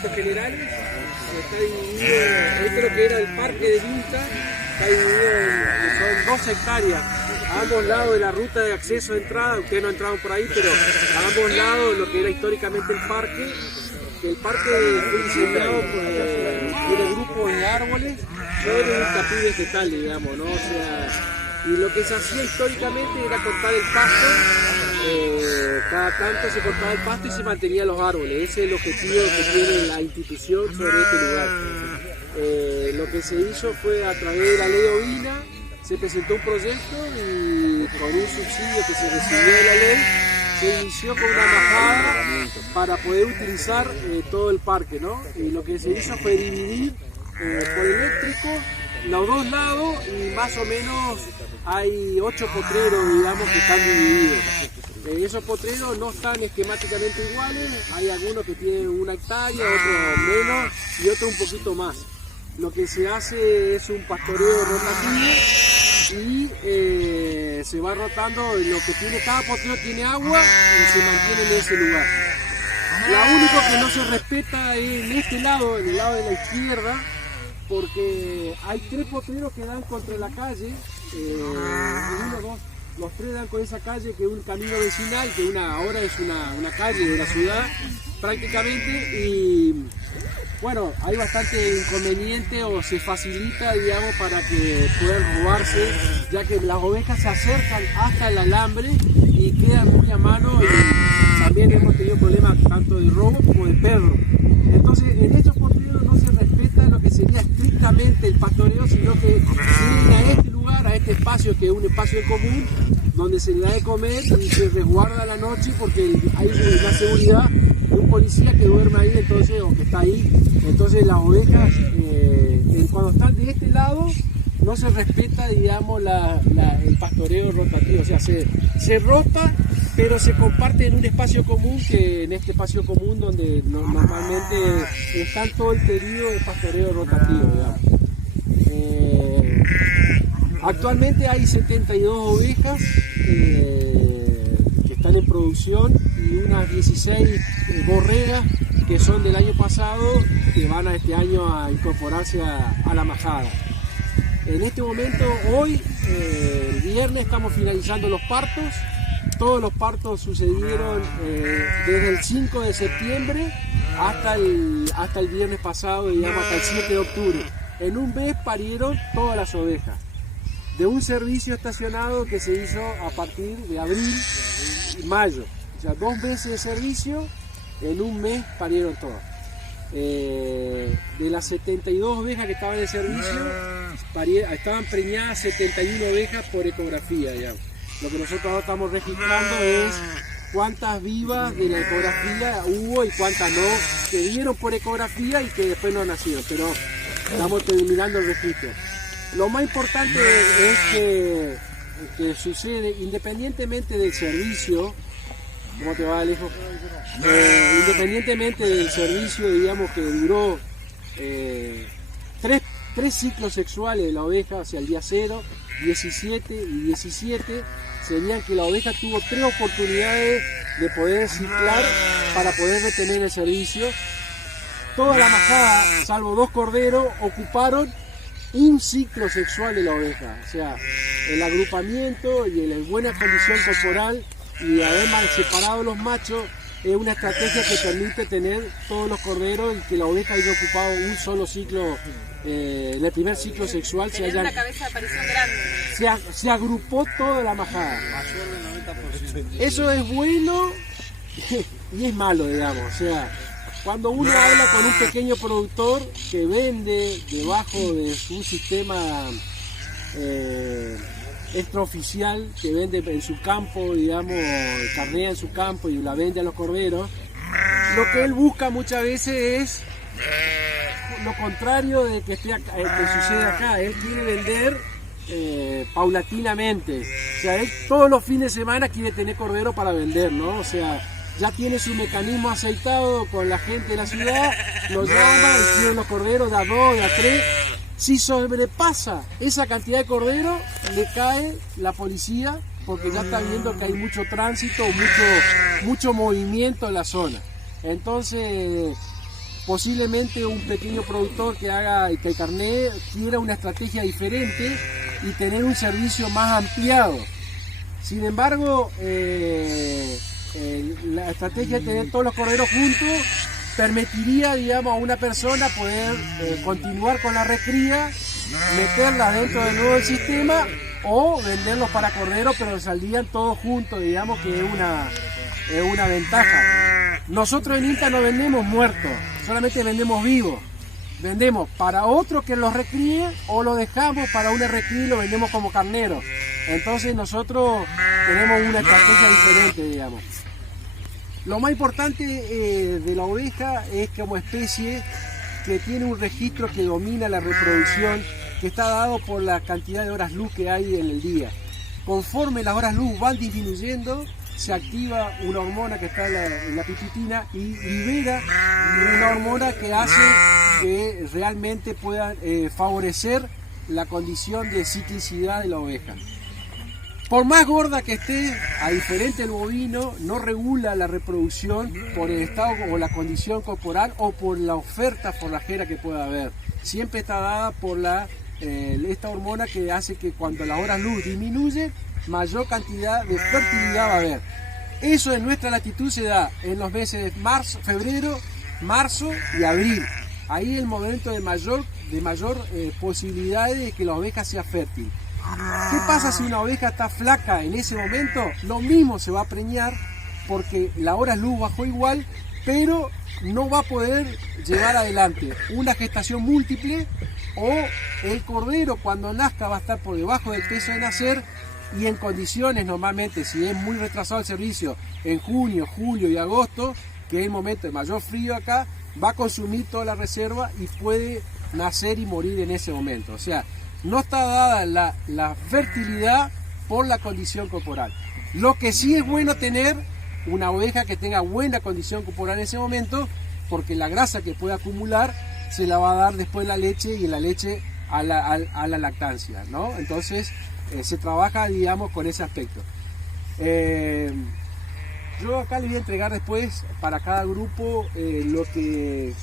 conocimientos generales, está dividido, esto es lo que era el parque de Vinta, está dividido son 2 hectáreas, a ambos lados de la ruta de acceso de entrada. Ustedes no entraron por ahí, pero a ambos lados lo que era históricamente el parque. El parque fue diseñado por el grupo de árboles sobre un tapiz vegetal, digamos, ¿no? O sea, y lo que se hacía históricamente era cortar el pasto, cada tanto se cortaba el pasto y se mantenía los árboles. Ese es el objetivo que tiene la institución sobre este lugar. Lo que se hizo fue a través de la ley Ovina, se presentó un proyecto y con un subsidio que se recibió de la ley, se inició con una majada para poder utilizar todo el parque, ¿no? Y lo que se hizo fue dividir por eléctrico los 2 lados y más o menos hay 8 potreros, digamos, que están divididos. Esos potreros no están esquemáticamente iguales, hay algunos que tienen 1 hectárea, otros menos y otros un poquito más. Lo que se hace es un pastoreo rotativo y se va rotando. Lo que tiene cada potrero tiene agua y se mantiene en ese lugar. Lo único que no se respeta es en este lado, en el lado de la izquierda, porque hay 3 potreros que dan contra la calle, 1, 2, los 3 dan con esa calle que es un camino vecinal, que ahora es una calle de la ciudad prácticamente, y bueno, hay bastante inconveniente o se facilita, digamos, para que puedan robarse, ya que las ovejas se acercan hasta el alambre y quedan muy a mano, y también hemos tenido problemas tanto de robo como de perro. Entonces, en estos potreros no se respeta lo que sería estrictamente el pastoreo, sino que vienen a este lugar, a este espacio que es un espacio común, donde se le da de comer y se resguarda la noche porque hay una seguridad de un policía que duerme ahí, entonces, o que está ahí. Entonces las ovejas, cuando están de este lado, no se respeta, digamos, el pastoreo rotativo. O sea, se rota, pero se comparte en un espacio común, que en este espacio común donde normalmente están todo el periodo de pastoreo rotativo, digamos. Actualmente hay 72 ovejas que están en producción y unas 16 borregas que son del año pasado, que van a este año a incorporarse a la majada. En este momento, hoy, el viernes, estamos finalizando los partos. Todos los partos sucedieron desde el 5 de septiembre hasta el viernes pasado, digamos, hasta el 7 de octubre. En un mes parieron todas las ovejas. De un servicio estacionado que se hizo a partir de abril y mayo. O sea, 2 meses de servicio, en un mes parieron todas. De las 72 ovejas que estaban en servicio, estaban preñadas 71 ovejas por ecografía, digamos. Lo que nosotros ahora estamos registrando es cuántas vivas de la ecografía hubo y cuántas no, que dieron por ecografía y que después no nacieron, pero estamos terminando el registro. Lo más importante es que sucede, independientemente del servicio. ¿Cómo te va, Alejo? Independientemente del servicio, digamos, que duró 3 ciclos sexuales de la oveja, o sea, el día 0, 17 y 17, serían que la oveja tuvo 3 oportunidades de poder ciclar para poder retener el servicio. Toda la majada, salvo 2 corderos, ocuparon un ciclo sexual de la oveja, o sea, el agrupamiento y la buena condición corporal y además separados los machos es una estrategia que permite tener todos los corderos y que la oveja haya ocupado un solo ciclo, en el primer ciclo sexual una cabeza de aparición grande. Se agrupó toda la majada. Eso es bueno y es malo, digamos, o sea, cuando uno habla con un pequeño productor que vende debajo de su sistema extraoficial, que vende en su campo, digamos, carnea en su campo y la vende a los corderos, lo que él busca muchas veces es lo contrario de que sucede acá. Él quiere vender paulatinamente, o sea, él todos los fines de semana quiere tener cordero para vender, ¿no? O sea, ya tiene su mecanismo aceitado con la gente de la ciudad, lo llama y tiene los corderos de a 2, de a 3. Si sobrepasa esa cantidad de corderos, le cae la policía porque ya está viendo que hay mucho tránsito, mucho movimiento en la zona. Entonces, posiblemente un pequeño productor que el carnet quiera una estrategia diferente y tener un servicio más ampliado. Sin embargo, la estrategia de tener todos los corderos juntos permitiría, digamos, a una persona poder continuar con la recría, meterla dentro de nuevo del sistema o venderlos para corderos, pero saldrían todos juntos, digamos, que es una ventaja. Nosotros en INTA no vendemos muertos, solamente vendemos vivos. Vendemos para otro que los recríe o lo dejamos para una recría y lo vendemos como carnero. Entonces nosotros tenemos una estrategia diferente, digamos. Lo más importante de la oveja es como especie que tiene un registro que domina la reproducción, que está dado por la cantidad de horas luz que hay en el día. Conforme las horas luz van disminuyendo, se activa una hormona que está en la pituitina y libera una hormona que hace que realmente pueda favorecer la condición de ciclicidad de la oveja. Por más gorda que esté, a diferente del bovino, no regula la reproducción por el estado o la condición corporal o por la oferta forrajera que pueda haber. Siempre está dada por esta hormona que hace que cuando las horas luz disminuyen, mayor cantidad de fertilidad va a haber. Eso en nuestra latitud se da en los meses de febrero, marzo y abril. Ahí es el momento de mayor posibilidades de que la oveja sea fértil. ¿Qué pasa si una oveja está flaca en ese momento? Lo mismo se va a preñar porque la hora luz bajó igual, pero no va a poder llevar adelante una gestación múltiple o el cordero cuando nazca va a estar por debajo del peso de nacer y en condiciones normalmente, si es muy retrasado el servicio, en junio, julio y agosto, que es el momento de mayor frío acá, va a consumir toda la reserva y puede nacer y morir en ese momento. O sea, no está dada la fertilidad por la condición corporal. Lo que sí es bueno tener una oveja que tenga buena condición corporal en ese momento, porque la grasa que puede acumular se la va a dar después la leche y en la leche a la lactancia, ¿no? Entonces se trabaja, digamos, con ese aspecto. Yo acá les voy a entregar después para cada grupo lo que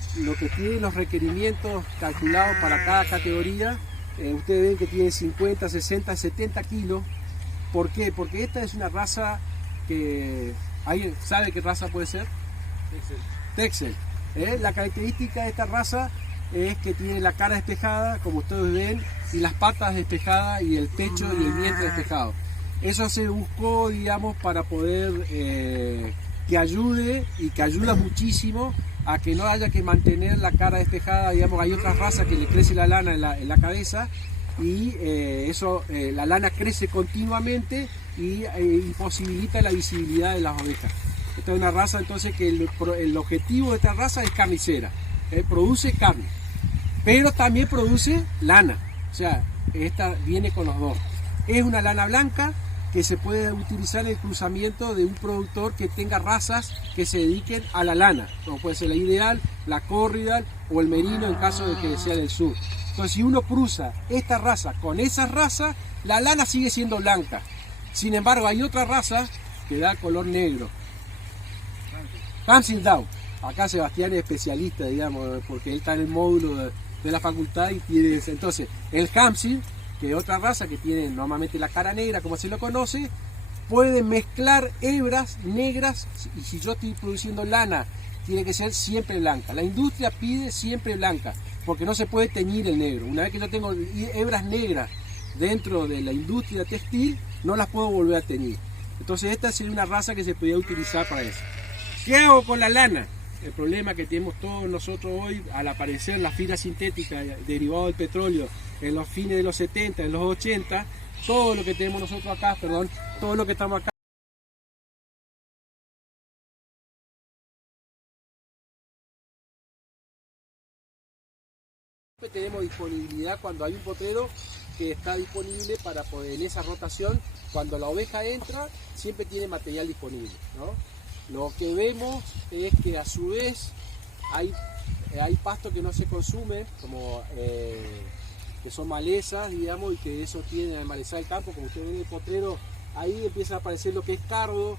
tiene los requerimientos calculados para cada categoría. Ustedes ven que tiene 50, 60, 70 kilos. ¿Por qué? Porque esta es una raza que... ¿Alguien sabe qué raza puede ser? Texel. La característica de esta raza es que tiene la cara despejada, como ustedes ven, y las patas despejadas y el pecho y el vientre despejado. Eso se buscó, digamos, para poder que ayude y que ayuda muchísimo a que no haya que mantener la cara despejada. Digamos, hay otras razas que le crece la lana en la cabeza y la lana crece continuamente y imposibilita la visibilidad de las ovejas. Esta es una raza entonces que el objetivo de esta raza es carnicera, produce carne, pero también produce lana, o sea, esta viene con los dos. Es una lana blanca que se puede utilizar en el cruzamiento de un productor que tenga razas que se dediquen a la lana, como puede ser la ideal, la corridal o el merino en caso de que sea del sur. Entonces, si uno cruza esta raza con esa raza, la lana sigue siendo blanca. Sin embargo, hay otra raza que da color negro. Hampshire Down. Acá Sebastián es especialista, digamos, porque él está en el módulo de la facultad y tiene... Entonces, el Hampshire, que es otra raza que tiene normalmente la cara negra, como se lo conoce, puede mezclar hebras negras, y si yo estoy produciendo lana, tiene que ser siempre blanca. La industria pide siempre blanca, porque no se puede teñir el negro. Una vez que yo tengo hebras negras dentro de la industria textil, no las puedo volver a teñir. Entonces esta sería una raza que se podría utilizar para eso. ¿Qué hago con la lana? El problema que tenemos todos nosotros hoy al aparecer la fibra sintética derivada del petróleo en los fines de los 70, en los 80, todo lo que tenemos nosotros acá, todo lo que estamos acá, tenemos disponibilidad cuando hay un potrero que está disponible para poder en esa rotación, cuando la oveja entra, siempre tiene material disponible, ¿no? Lo que vemos es que a su vez hay pasto que no se consume, como que son malezas, digamos, y que eso tiene a malezar el campo. Como ustedes ven en el potrero, ahí empieza a aparecer lo que es cardo,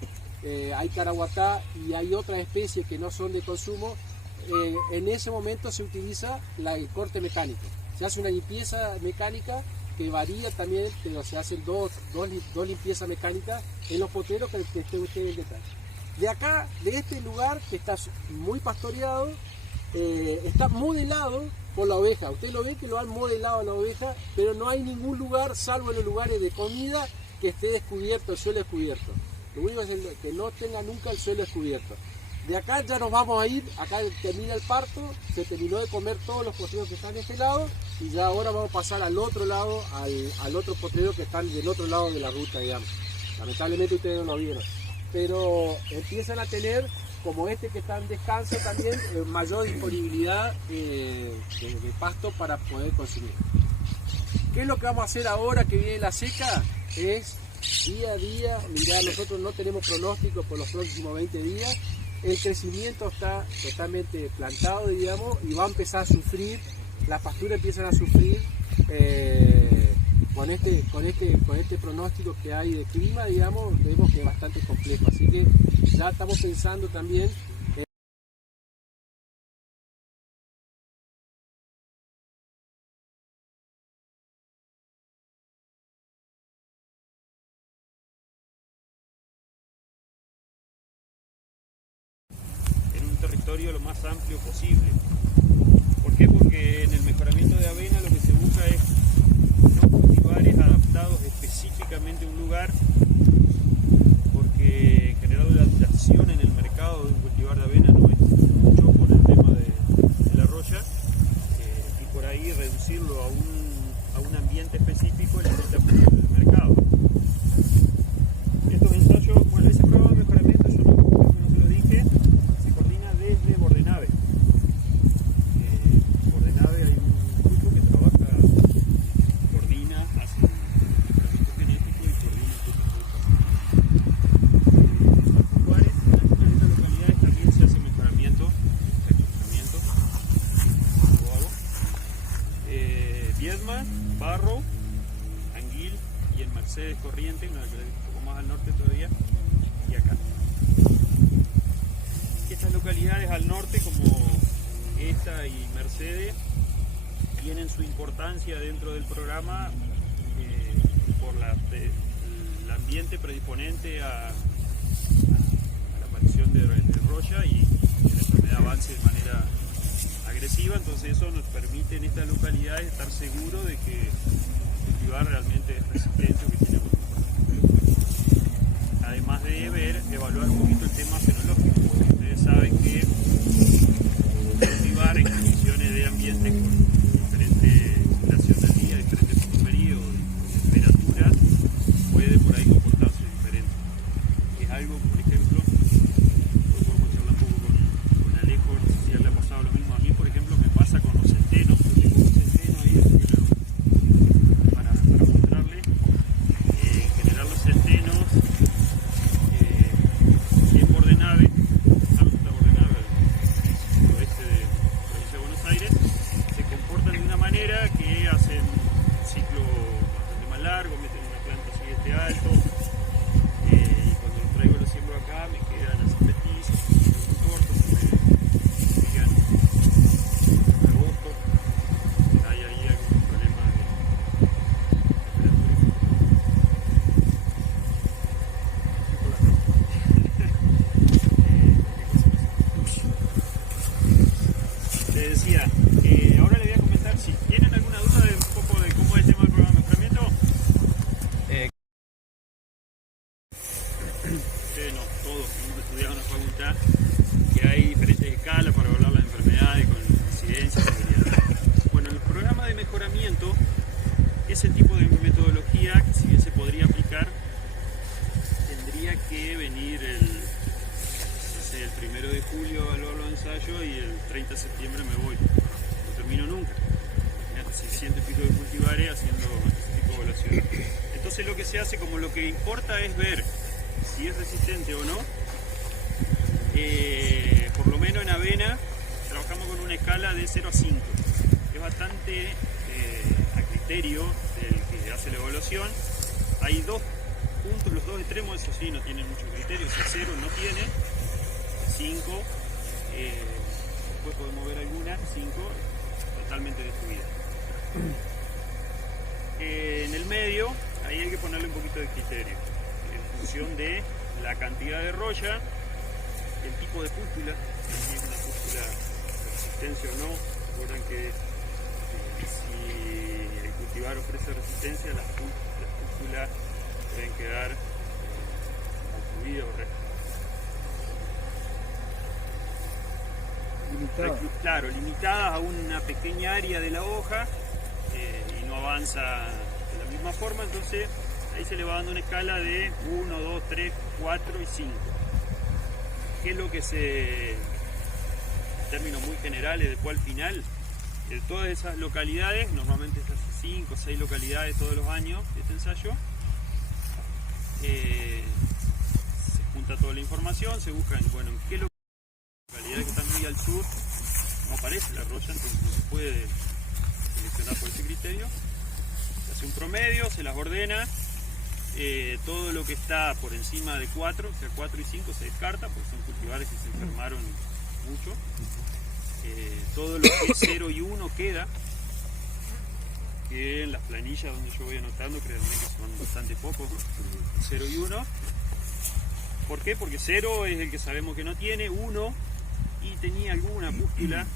hay caraguatá y hay otras especies que no son de consumo, en ese momento se utiliza el corte mecánico. Se hace una limpieza mecánica que varía también, pero se hacen dos limpiezas mecánicas en los potreros que esté usted en detalle. De acá, de este lugar que está muy pastoreado, está modelado por la oveja. Usted lo ve que lo han modelado a la oveja, pero no hay ningún lugar, salvo en los lugares de comida, que esté descubierto, el suelo descubierto. Lo único es que no tenga nunca el suelo descubierto. De acá ya nos vamos a ir, acá termina el parto, se terminó de comer todos los potreros que están de este lado y ya ahora vamos a pasar al otro lado, al otro potrero que están del otro lado de la ruta, digamos. Lamentablemente ustedes no lo vieron, pero empiezan a tener, como este que está en descanso también, mayor disponibilidad de pasto para poder consumir. ¿Qué es lo que vamos a hacer ahora que viene la seca? Es día a día, mirá, nosotros no tenemos pronóstico por los próximos 20 días, el crecimiento está totalmente plantado, digamos, y va a empezar a sufrir, las pasturas empiezan a sufrir con este pronóstico que hay de clima, digamos, vemos que es bastante complejo, así que ya estamos pensando también lo más amplio posible. ¿Por qué? Porque en el mejoramiento de avena lo que se busca es no cultivares adaptados específicamente a un lugar, porque en general la duración en el mercado de un cultivar de avena no es mucho por el tema de la roya, y por ahí reducirlo a un ambiente específico necesita mucho el mercado. Estos ensayos, bueno, ese programa de mejoramiento yo no se lo dije, desde Bordenave. Bordenave hay un grupo que trabaja, coordina, hace mejoramiento genético y coordina Marco Juárez, en algunas de estas localidades también se hace mejoramiento, Viedma, Barro, Anguil y en Mercedes Corrientes, una localidad un poco más al norte todavía, y acá. Estas localidades al norte, como esta y Mercedes, tienen su importancia dentro del programa por el ambiente predisponente a la aparición de roya y que la enfermedad avance de manera agresiva. Entonces eso nos permite en estas localidades estar seguros de que el cultivar realmente es resistente o que tiene buen comportamiento. Además de evaluar un poquito el tema fenológico. Ustedes saben que cultivar en condiciones de ambiente con diferente duración del día, diferentes periodos, temperaturas, puede por ahí comportarse diferente. Es algo, por ejemplo, podemos charlar un poco con Alejo, no sé si ya le ha pasado lo mismo a mí, por ejemplo, me pasa con los centenos. Yo tengo un centeno ahí para mostrarle. En general los centenos en Bordenave, oeste de la provincia de Buenos Aires, se comportan de una manera que hacen un ciclo bastante más largo, meten una planta siguiente alto, y cuando los traigo los siembro acá me quedan así petizos, muy cortos, me llegan en agosto. Hay ahí algún problema de temperatura. Les decía, ahora les voy a comentar si tienen alguna duda de un poco de cómo es el tema del programa de mejoramiento. Ustedes no, todos hemos estudiado en la facultad que hay diferentes escalas para evaluar las enfermedades con incidencia y severidad. Bueno, el programa de mejoramiento es el tipo de metodología que, si bien se podría aplicar, tendría que venir el 1 de julio a evaluar los ensayos y el 30 de septiembre me voy. No termino nunca. Imagínate, 600 y pico de cultivares haciendo este tipo de evaluaciones. Entonces lo que se hace, como lo que importa es ver si es resistente o no. Por lo menos en avena trabajamos con una escala de 0 a 5. Es bastante a criterio del que hace la evaluación. Hay dos puntos, los dos extremos, eso sí, no tienen mucho criterio. Si 0 no tiene, 5 después podemos ver algunas, 5 totalmente destruidas. En el medio, ahí hay que ponerle un poquito de criterio, en función de la cantidad de roya, el tipo de pústula, si es una pústula de resistencia o no. Recuerden que si el cultivar ofrece resistencia, las pústulas deben quedar ocluidas o claro, limitadas a una pequeña área de la hoja y no avanza de la misma forma. Entonces ahí se le va dando una escala de 1, 2, 3, 4 y 5. ¿Qué es lo que se, en términos muy generales, después al final, de todas esas localidades, normalmente se hace 5 o 6 localidades todos los años de este ensayo, se junta toda la información, se buscan, bueno, en qué localidades que están muy al sur no aparece la roya, entonces no se puede seleccionar por ese criterio. Se hace un promedio, se las ordena, todo lo que está por encima de 4, o sea 4 y 5 se descarta porque son cultivares que se enfermaron mucho. Todo lo que es 0 y 1 queda, que en las planillas donde yo voy anotando, créanme que son bastante pocos, 0 y 1. ¿Por qué? Porque 0 es el que sabemos que no tiene, 1 y tenía alguna pústula,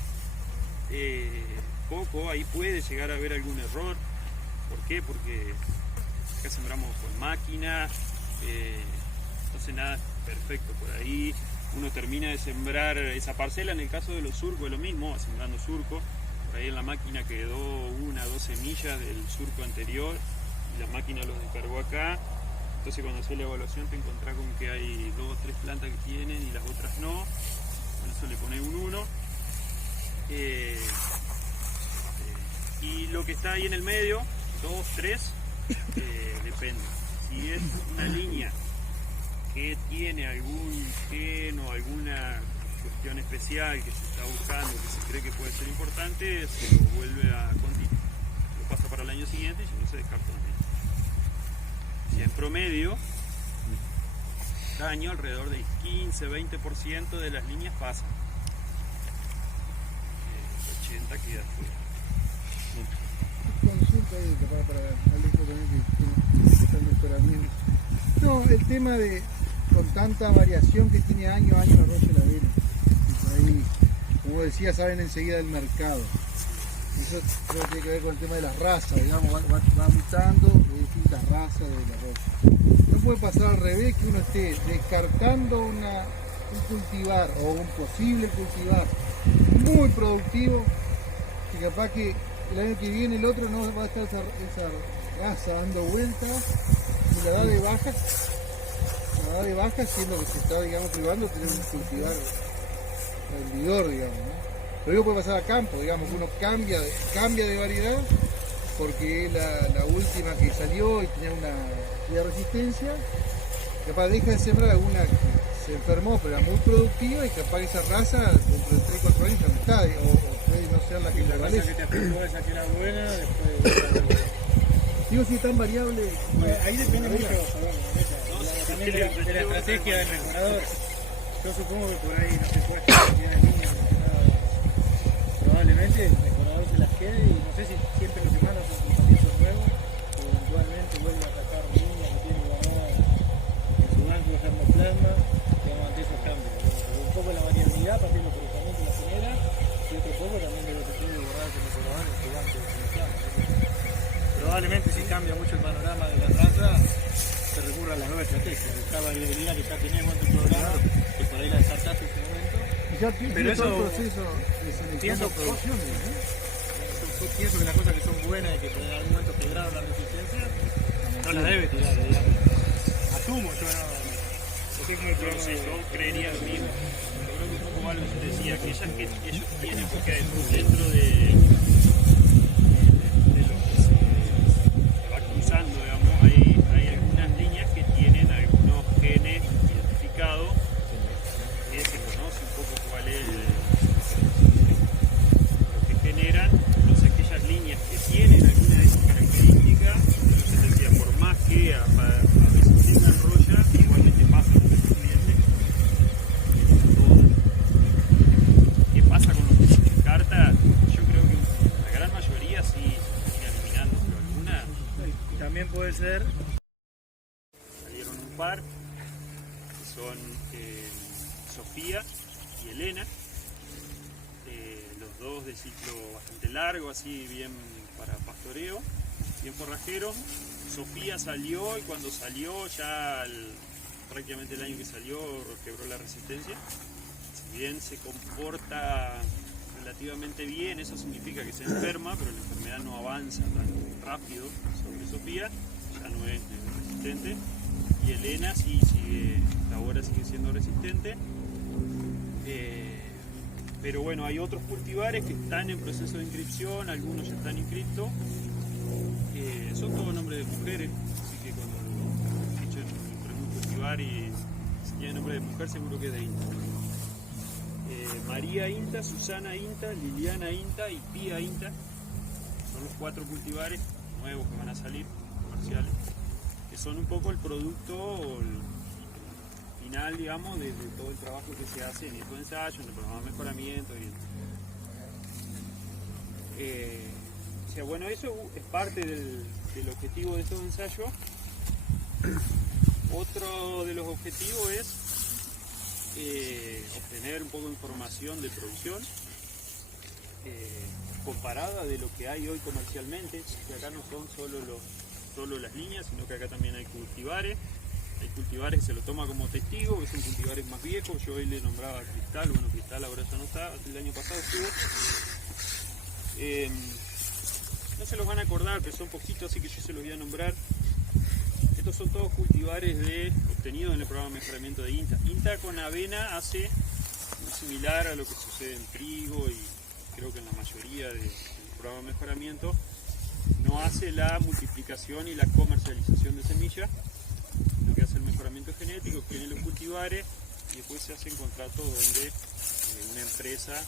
poco, ahí puede llegar a haber algún error. ¿Por qué? Porque acá sembramos con máquina, entonces nada perfecto por ahí. Uno termina de sembrar esa parcela, en el caso de los surcos es lo mismo, va sembrando surco. Por ahí en la máquina quedó 1 o 2 semillas del surco anterior y la máquina los descargó acá. Entonces cuando haces la evaluación te encontrás con que hay 2 o 3 plantas que tienen y las otras no. Con eso le pones un 1. Y lo que está ahí en el medio, 2, 3, depende. Si es una línea que tiene algún gen o alguna cuestión especial que se está buscando, que se cree que puede ser importante, se lo vuelve a continuar. Lo pasa para el año siguiente y si no se descarta también. Si en promedio, cada año alrededor del 15-20% de las líneas pasan. El 80% queda fuera. Consulta ahí, para Alejo también que está el mejoramiento. No, el tema de con tanta variación que tiene año a año la roya de la avena. Ahí, como decía, saben enseguida del mercado. Eso creo que tiene que ver con el tema de las razas, digamos, va mutando de distintas razas de la roya. No puede pasar al revés, que uno esté descartando un cultivar o un posible cultivar muy productivo, y capaz que el año que viene el otro no va a estar esa raza dando vueltas y la da de baja. La da de baja siendo que se está, digamos, privando de tener un cultivar rendidor, digamos, ¿no? Pero eso puede pasar a campo, digamos, uno cambia de variedad porque la última que salió y tenía una resistencia, capaz deja de sembrar alguna que se enfermó pero era muy productiva y capaz esa raza dentro de 3-4 años no está, o puede no ser la que le vale. Que te aplicó esa que era buena, después... Digo, si es tan variable... ahí depende mucho, también de la estrategia del mejorador. Yo supongo que por ahí no se puede estar cantidad de líneas, probablemente el mejorador se las quede y no sé si siempre lo que manda son compromisos nuevos o eventualmente vuelve a atacar líneas que tiene guardadas en su banco de germoplasma que va a mantener esos cambios. Un poco la variabilidad partiendo por justamente la primera y otro poco también de lo que tiene guardado el mejorador en su banco de germoplasma. Probablemente si cambia mucho el panorama de la raza se recurra a las nuevas estrategias, buscar variabilidad que ya tenemos en tu programa, que por ahí la descartaste en su momento. Pero eso todo el proceso de selección de producción, ¿no? Yo pienso que las cosas que son buenas y que en algún momento quebraron la resistencia, no las debe tirar, digamos. Asumo, yo no sé, yo creería lo mismo. Yo creo que un poco algo se decía, aquellas que ellos tienen, porque dentro de lo que se va cruzando, digamos, hay algunas líneas que tienen algunos genes identificados que se conoce un poco cuál es lo que generan. Entonces aquellas líneas que tienen alguna de esas características, entonces decía, por más que a veces tengan roya, igualmente pasa con los clientes. ¿Qué pasa con los puede ser. Salieron un par, que son Sofía y Elena, los dos de ciclo bastante largo, así bien para pastoreo, bien forrajero. Sofía salió y cuando salió ya prácticamente el año que salió quebró la resistencia. Si bien se comporta relativamente bien, eso significa que se enferma, pero la enfermedad no avanza tan rápido sobre Sofía, ya no es resistente. Y Elena sí ahora sigue siendo resistente. Pero bueno, hay otros cultivares que están en proceso de inscripción, algunos ya están inscritos. Son todos nombres de mujeres, así que cuando escuchen un cultivar y si tiene nombre de mujer seguro que es de INTA. María INTA, Susana INTA, Liliana INTA y Pía INTA son los 4 cultivares nuevos que van a salir, comerciales, que son un poco el producto final, digamos, de todo el trabajo que se hace en estos ensayos, en el programa de mejoramiento. O sea, bueno, eso es parte del objetivo de estos ensayos. Otro de los objetivos es obtener un poco de información de producción comparada de lo que hay hoy comercialmente, que acá no son solo las líneas, sino que acá también hay cultivares. Hay cultivares que se lo toma como testigo, que son cultivares más viejos. Yo hoy le nombraba a Cristal, bueno, Cristal ahora ya no está, el año pasado estuvo. No se los van a acordar, pero son poquitos, así que yo se los voy a nombrar. Estos son todos cultivares obtenidos en el programa de mejoramiento de INTA. INTA con avena hace muy similar a lo que sucede en trigo y creo que en la mayoría del programa de mejoramiento. No hace la multiplicación y la comercialización de semillas, lo que hace el mejoramiento genético, tiene los cultivares y después se hacen contratos donde una empresa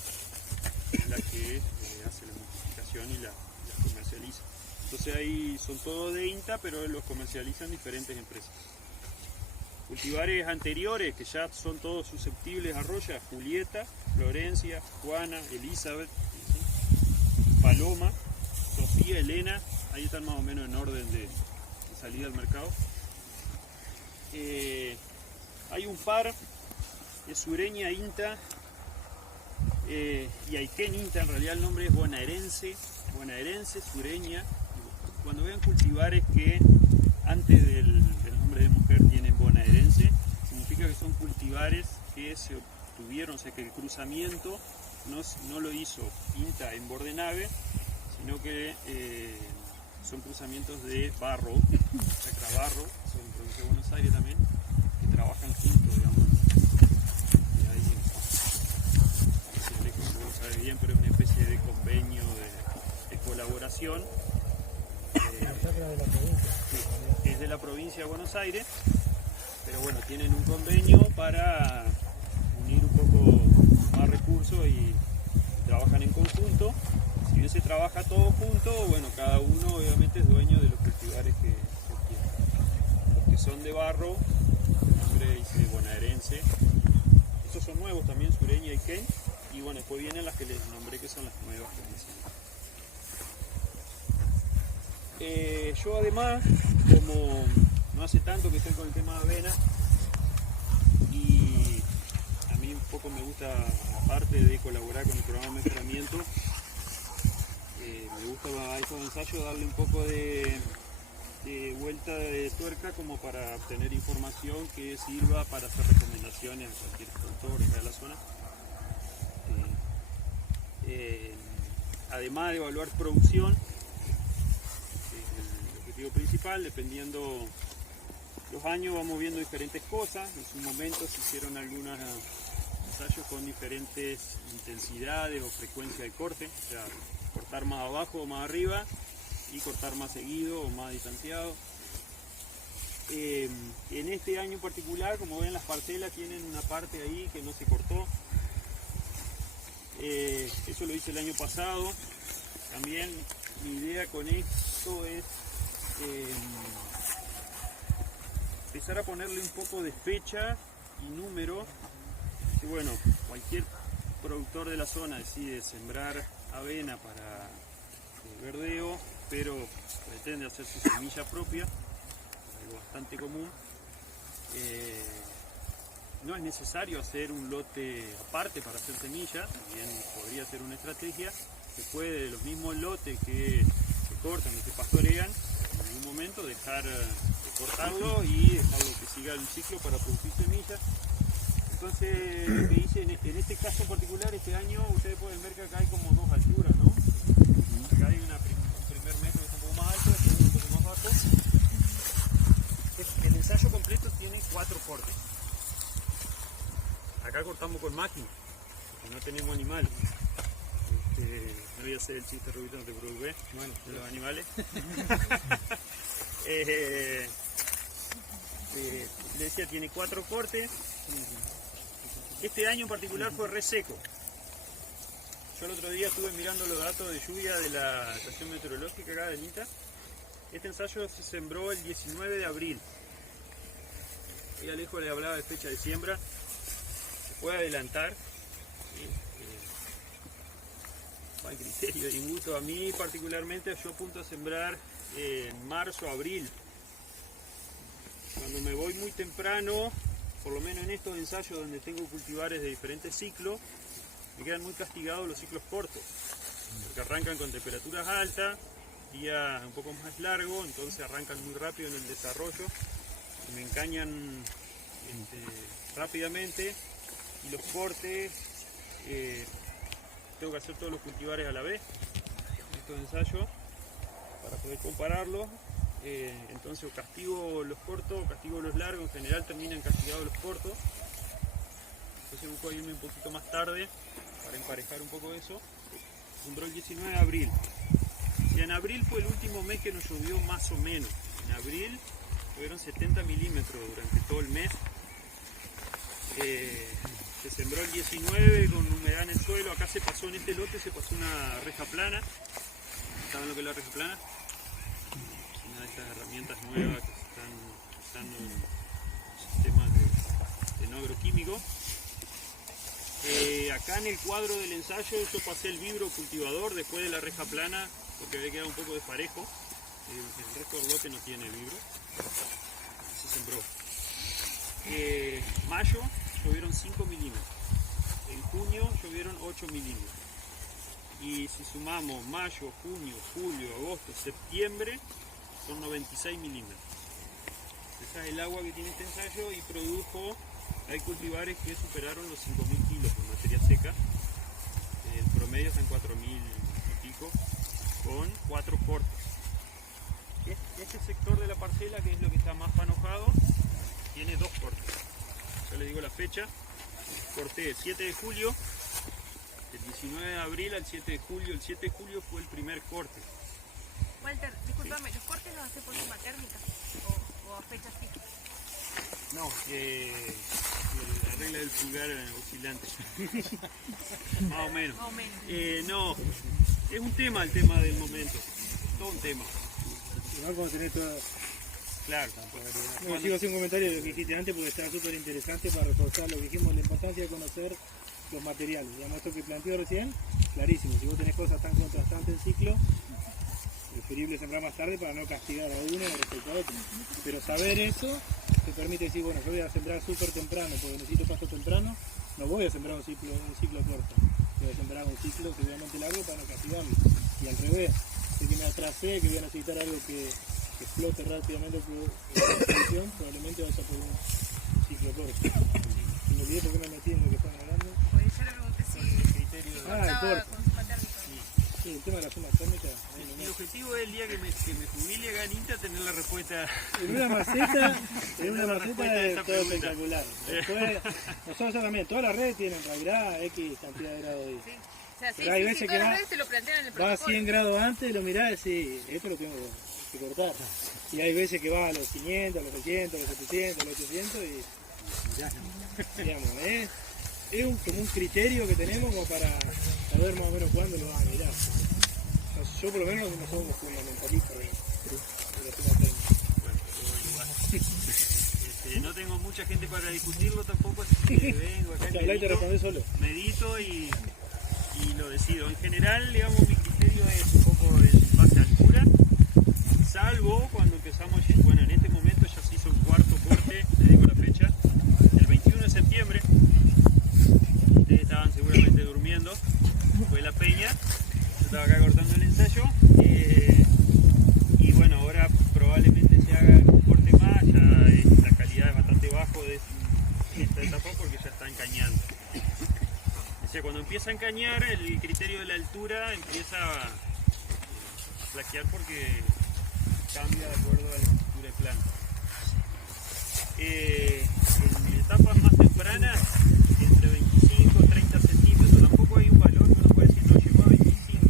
es la que hace la multiplicación y la comercializa. Entonces ahí son todos de INTA, pero los comercializan diferentes empresas. Cultivares anteriores, que ya son todos susceptibles a roya: Julieta, Florencia, Juana, Elizabeth, Paloma, Sofía, Elena, ahí están más o menos en orden de salida al mercado. Hay un par de Sureña INTA y Aiken INTA, en realidad el nombre es bonaerense, Sureña. Cuando vean cultivares que antes del nombre de mujer tienen bonaerense, significa que son cultivares que se obtuvieron, o sea que el cruzamiento no lo hizo INTA en Bordenave, sino que son cruzamientos de Barro, Sacra Barro, son en provincia de Buenos Aires también, que trabajan juntos, digamos. Y ahí, no lo sabe bien, pero es una especie de convenio de colaboración. Es de la provincia de Buenos Aires, pero bueno, tienen un convenio para unir un poco más recursos y trabajan en conjunto. Si bien se trabaja todo junto, bueno, cada uno obviamente es dueño de los cultivares que tiene. Los que son de Barro, el nombre dice bonaerense. Estos son nuevos también, Sureña y Aiken. Y bueno, después vienen las que les nombré, que son las nuevas que mencioné. Yo además, como no hace tanto que estoy con el tema de avena, y a mí un poco me gusta, aparte de colaborar con el programa de mejoramiento, me gusta a estos ensayos darle un poco de vuelta de tuerca como para obtener información que sirva para hacer recomendaciones a cualquier productor de la zona. Además de evaluar producción, principal, dependiendo los años vamos viendo diferentes cosas. En su momento se hicieron algunos ensayos con diferentes intensidades o frecuencia de corte, o sea, cortar más abajo o más arriba y cortar más seguido o más distanciado. En este año en particular, como ven, las parcelas tienen una parte ahí que no se cortó. Eso lo hice el año pasado. También mi idea con esto es empezar a ponerle un poco de fecha y número. Que bueno, cualquier productor de la zona decide sembrar avena para el verdeo, pero pretende hacer su semilla propia. algo bastante común. No es necesario hacer un lote aparte para hacer semilla, también podría ser una estrategia. Se puede de los mismos lotes que se cortan y se pastorean, en algún momento dejar de cortarlo y dejarlo que siga el ciclo para producir semillas. Entonces, lo que hice en este caso en particular, este año, ustedes pueden ver que acá hay como dos alturas, ¿no? Acá hay un primer metro que es un poco más alto, después un poco más bajo. El ensayo completo tiene 4 cortes. Acá cortamos con máquina, porque no tenemos animales. No voy a hacer el chiste, Rubito, no te preocupes, de los animales. Le decía, tiene 4 cortes. Este año en particular fue re seco. Yo el otro día estuve mirando los datos de lluvia de la estación meteorológica acá de Nita. Este ensayo se sembró el 19 de abril. Ahí Alejo le hablaba de fecha de siembra. Se puede adelantar. Al criterio de gusto. A mí particularmente yo apunto a sembrar en marzo, abril. Cuando me voy muy temprano, por lo menos en estos ensayos donde tengo cultivares de diferentes ciclos, me quedan muy castigados los ciclos cortos, porque arrancan con temperaturas altas, día un poco más largo, entonces arrancan muy rápido en el desarrollo, y me encañan rápidamente, y los cortes, tengo que hacer todos los cultivares a la vez, estos ensayos, para poder compararlos. Entonces o castigo los cortos o castigo los largos, en general terminan castigados los cortos. Entonces busco irme un poquito más tarde para emparejar un poco eso. Sembró el 19 de abril. Y en abril fue el último mes que nos llovió más o menos. En abril fueron 70 milímetros durante todo el mes. Se sembró el 19 con humedad en el suelo. Acá se pasó, en este lote se pasó una reja plana. ¿Saben lo que es la reja plana? Una de estas herramientas nuevas que se están usando en sistemas de no agroquímicos. Acá en el cuadro del ensayo yo pasé el vibro cultivador después de la reja plana porque había quedado un poco desparejo. El resto del lote no tiene vibro. Se sembró. Mayo llovieron 5 milímetros. En junio llovieron 8 milímetros. Y si sumamos mayo, junio, julio, agosto, septiembre, son 96 milímetros. Esa es el agua que tiene este ensayo y produjo, hay cultivares que superaron los 5.000 kilos de materia seca. El promedio está en 4.000 y pico, con 4 cortes. Este sector de la parcela, que es lo que está más panojado, tiene 2 cortes. Ya les digo la fecha. Corté el 7 de julio, del 19 de abril al 7 de julio. El 7 de julio fue el primer corte. Walter, discúlpame, ¿los cortes los hace por suma térmica o a fecha fija? No, la regla del pulgar oscilante. Más o menos. Más o menos. No, es un tema el tema del momento. Todo un tema. Igual cuando tenés todo... Claro. No, sigo haciendo un comentario de lo que dijiste antes porque está súper interesante para reforzar lo que dijimos, la importancia de conocer los materiales. Digamos, esto que planteó recién, clarísimo. Si vos tenés cosas tan contrastantes en ciclo, preferible sembrar más tarde para no castigar a uno respecto a otro. Pero saber eso te permite decir, bueno, yo voy a sembrar súper temprano porque necesito pasto temprano, no voy a sembrar un ciclo corto, voy a sembrar un ciclo seguramente largo para no castigarlo. Y al revés, sé que me atrasé, que voy a necesitar algo que explote rápidamente la producción, probablemente vaya por un ciclo corto. Y me olvidé porque me metí en lo que estaban hablando. Pues yo le pregunté si El corte. con suma térmica. Sí, el tema de la suma térmica. Mi objetivo es el día que me jubile acá en INTA tener la respuesta. En una maceta de es esta todo pregunta. espectacular. Después, nosotros también, todas las redes tienen en realidad X cantidad de grados. Sí. O sea, sí, Pero hay sí, veces sí, que todas las va- redes te lo plantean en el Va a protocolo. 100 grados antes, lo mirás y decís, esto lo tengo que cortar. Y hay veces que va a los 500, a los 600, a los 700, a los 800 y digamos, como un criterio que tenemos como para saber más o menos cuándo lo van a mirar. Yo por lo menos no somos fundamentalistas de la suma térmica. Bueno, yo igual. No tengo mucha gente para discutirlo tampoco, así que vengo acá O sea, hablar y te respondés solo. medito y lo decido. En general, digamos, mi criterio es un poco en base a altura, salvo cuando empezamos, bueno, en este momento ya cuarto corte, le digo la fecha, el 21 de septiembre. Ustedes estaban seguramente durmiendo, fue la peña, yo estaba acá cortando el ensayo, y bueno, ahora probablemente se haga un corte más, ya la calidad es bastante bajo de esta etapa porque ya está encañando. O sea, cuando empieza a encañar, el criterio de la altura empieza a flaquear porque cambia de acuerdo a la estructura de planta. En etapas más tempranas, entre 25 y 30 centímetros, tampoco hay un valor que uno puede decir no llegó a 25.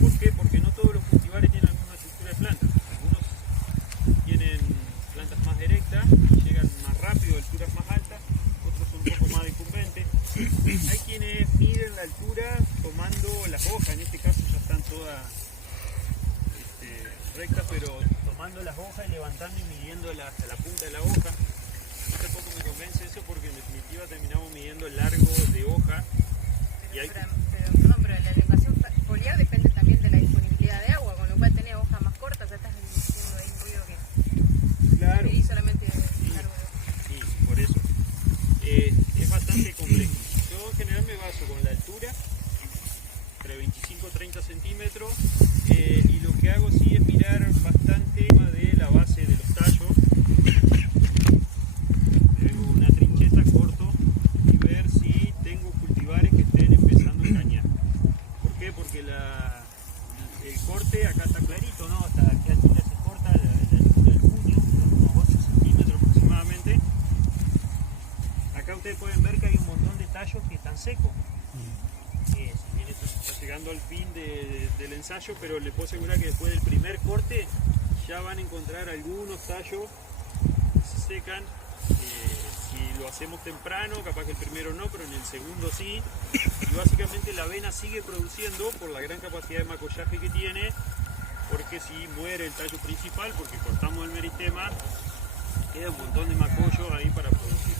¿Por qué? Porque no todos los cultivares tienen la misma estructura de planta. Algunos tienen plantas más erectas y llegan más rápido a alturas más altas, otros son un poco más decumbentes. Hay quienes miden la altura tomando las hojas, en este caso ya están todas rectas, pero tomando las hojas y levantando y midiendo hasta la punta de la hoja. A mí tampoco me convence eso porque en definitiva terminamos midiendo el largo de hoja. Y hay... pero la elongación foliar depende también de la disponibilidad de agua, con lo cual tenés hojas más cortas, ya estás diciendo ahí un ruido que Claro. medís solamente Sí, largo de hoja. sí, por eso. Es bastante complejo. Yo en general me baso con la altura, entre 25 y 30 centímetros, y lo que hago sí es mirar bastante de la base de los tallos. Tengo una trincheta, corto y ver si tengo cultivares que estén empezando a engañar. ¿Por qué? Porque el corte acá está clarito, ¿no? Hasta qué altura se corta, la altura del puño, unos 8 centímetros aproximadamente. Acá ustedes pueden ver que hay un montón de tallos que están secos. Si bien esto está llegando al fin del ensayo, pero les puedo asegurar que después del primer corte ya van a encontrar algunos tallos que se secan. Si lo hacemos temprano, capaz que el primero no, pero en el segundo sí. Y básicamente la avena sigue produciendo por la gran capacidad de macollaje que tiene, porque si muere el tallo principal, porque cortamos el meristema, queda un montón de macollo ahí para producir.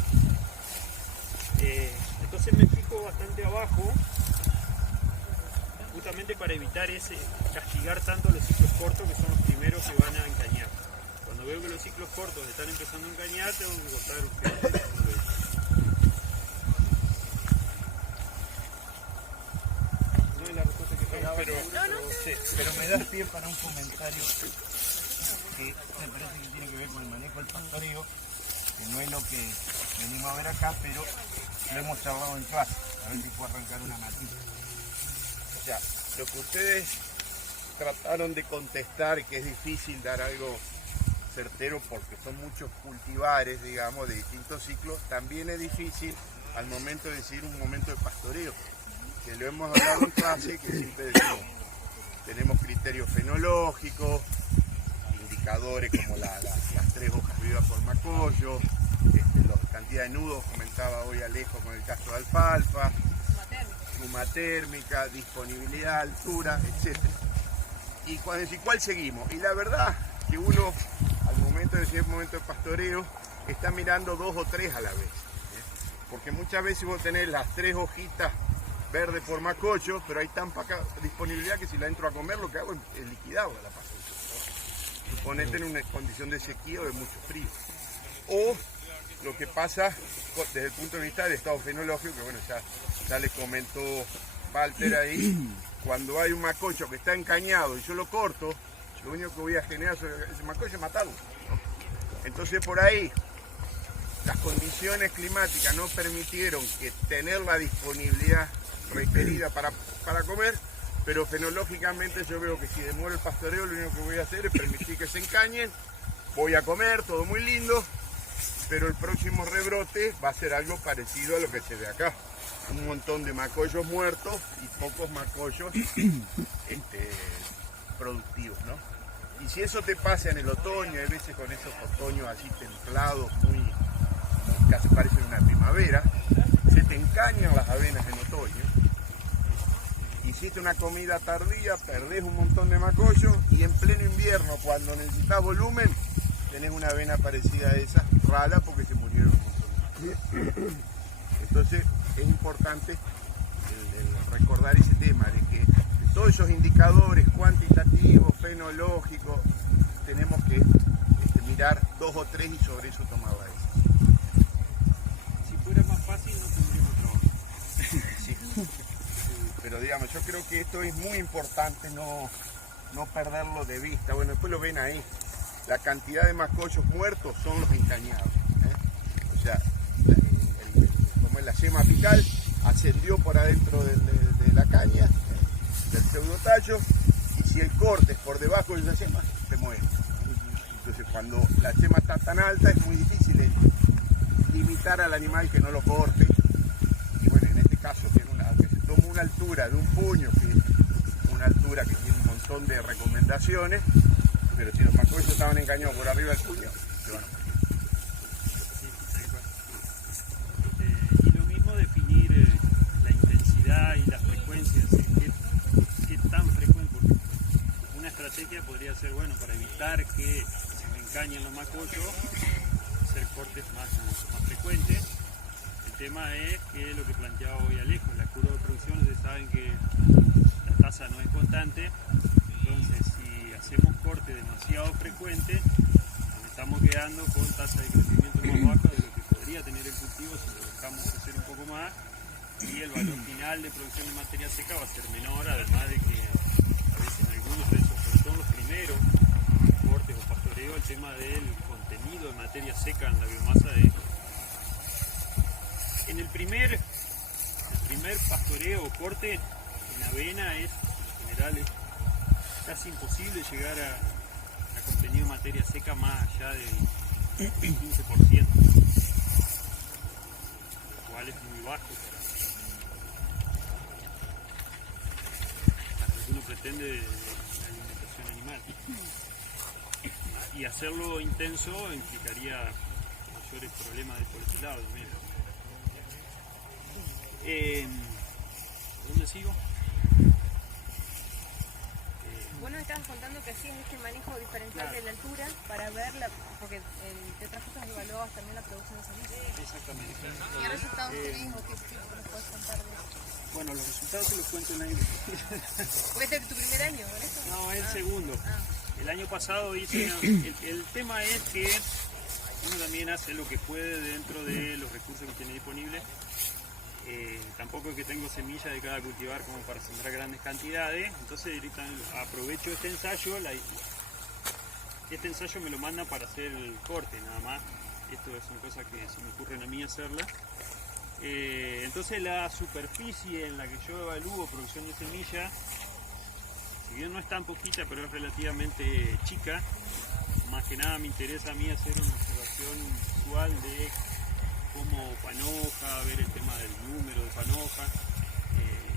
Entonces me fijo bastante abajo, justamente para evitar castigar tanto los ciclos cortos, que son los primeros que van a encañar. Cuando veo que los ciclos cortos están empezando a encañar, tengo que cortar urgente. No es la respuesta que esperaba, pero sí. Pero me das pie para un comentario que me parece que tiene que ver con el manejo del pastoreo, que no es lo que venimos a ver acá, pero lo hemos charlado en clase, a ver si puedo arrancar una matita. O sea, lo que ustedes trataron de contestar, que es difícil dar algo certero porque son muchos cultivares, digamos, de distintos ciclos, también es difícil al momento de decir un momento de pastoreo, que lo hemos hablado en clase, que siempre decimos, tenemos criterios fenológicos, indicadores como las 3 hojas vivas por macollo, la cantidad de nudos, comentaba hoy Alejo con el caso de alfalfa, suma térmica, disponibilidad, altura, etc. Y cuando decís, ¿cuál seguimos? Y la verdad que uno, al momento de decir momento de pastoreo, está mirando 2 o 3 a la vez. Porque muchas veces vos tenés las 3 hojitas verdes por macollo, pero hay tan poca disponibilidad que si la entro a comer, lo que hago es liquidarla la pasolla. Suponete en una condición de sequía o de mucho frío. O lo que pasa desde el punto de vista del estado fenológico, que bueno, ya les comentó Walter ahí, cuando hay un macollo que está encañado y yo lo corto, lo único que voy a generar sobre ese macollo es matarlo, ¿no? Entonces por ahí las condiciones climáticas no permitieron que tener la disponibilidad requerida para comer, pero fenológicamente yo veo que si demoro el pastoreo, lo único que voy a hacer es permitir que se encañen, voy a comer, todo muy lindo, pero el próximo rebrote va a ser algo parecido a lo que se ve acá. Un montón de macollos muertos y pocos macollos productivos, ¿no? Y si eso te pasa en el otoño, hay veces con esos otoños así templados, casi parecen una primavera, se te encañan las avenas en otoño, hiciste una comida tardía, perdés un montón de macollo y en pleno invierno, cuando necesitas volumen, tenés una avena parecida a esa, rala porque se murieron un montón de macollo. Entonces es importante el recordar ese tema de que todos esos indicadores cuantitativos, fenológicos, tenemos que mirar 2 o 3 y sobre eso tomar la decisión. Si fuera más fácil no tendríamos trabajo. Sí. Pero digamos, yo creo que esto es muy importante no perderlo de vista. Bueno, después lo ven ahí. La cantidad de mascollos muertos son los encañados. O sea, como es la yema apical, ascendió por adentro de la caña, del pseudotallo, y si el corte es por debajo de esa yema, se muere. Entonces, cuando la yema está tan alta, es muy difícil limitar al animal que no lo corte. Y bueno, en este caso, aunque se toma una altura de un puño, que es una altura que tiene un montón de recomendaciones, pero si los mascollos estaban engañados por arriba del puño, se van a morir. Y lo mismo definir la intensidad y las frecuencias, qué tan frecuente, porque una estrategia podría ser, bueno, para evitar que se me engañen los mascollos, hacer cortes más frecuentes. El tema es que lo que planteaba hoy Alejo, la curva de producción, ustedes saben que la tasa no es constante, entonces si hacemos corte demasiado frecuente, nos estamos quedando con tasa de crecimiento más baja de lo que podría tener el cultivo si lo dejamos crecer un poco más, y el valor final de producción de materia seca va a ser menor, además de que a veces en algunos de esos, sobre todo los primeros cortes o pastoreo, el tema del contenido de materia seca en la biomasa es... En el primer pastoreo o corte en avena en general es casi imposible llegar a contenido de materia seca más allá del 15%, lo cual es muy bajo para lo que uno pretende de la alimentación animal. Y hacerlo intenso implicaría mayores problemas de por ese lado. Mira. ¿Dónde sigo? Vos nos estabas contando que hacías este manejo diferencial de la altura para ver, porque el tetrafotos evaluabas también la producción de semillas. Exactamente. ¿Qué resultados tenés o qué nos puedes contar de eso? Bueno, los resultados se los cuento en la ¿Fue este tu primer año con esto? No, es el segundo. El año pasado hice... El tema es que uno también hace lo que puede dentro de los recursos que tiene disponibles. Tampoco es que tengo semillas de cada cultivar como para sembrar grandes cantidades, entonces directamente aprovecho este ensayo. Este ensayo me lo mandan para hacer el corte nada más. Esto es una cosa que se me ocurre a mí hacerla. Entonces la superficie en la que yo evalúo producción de semilla, si bien no es tan poquita, pero es relativamente chica, más que nada me interesa a mí hacer una observación visual de cómo panoja, ver el tema del número de panoja.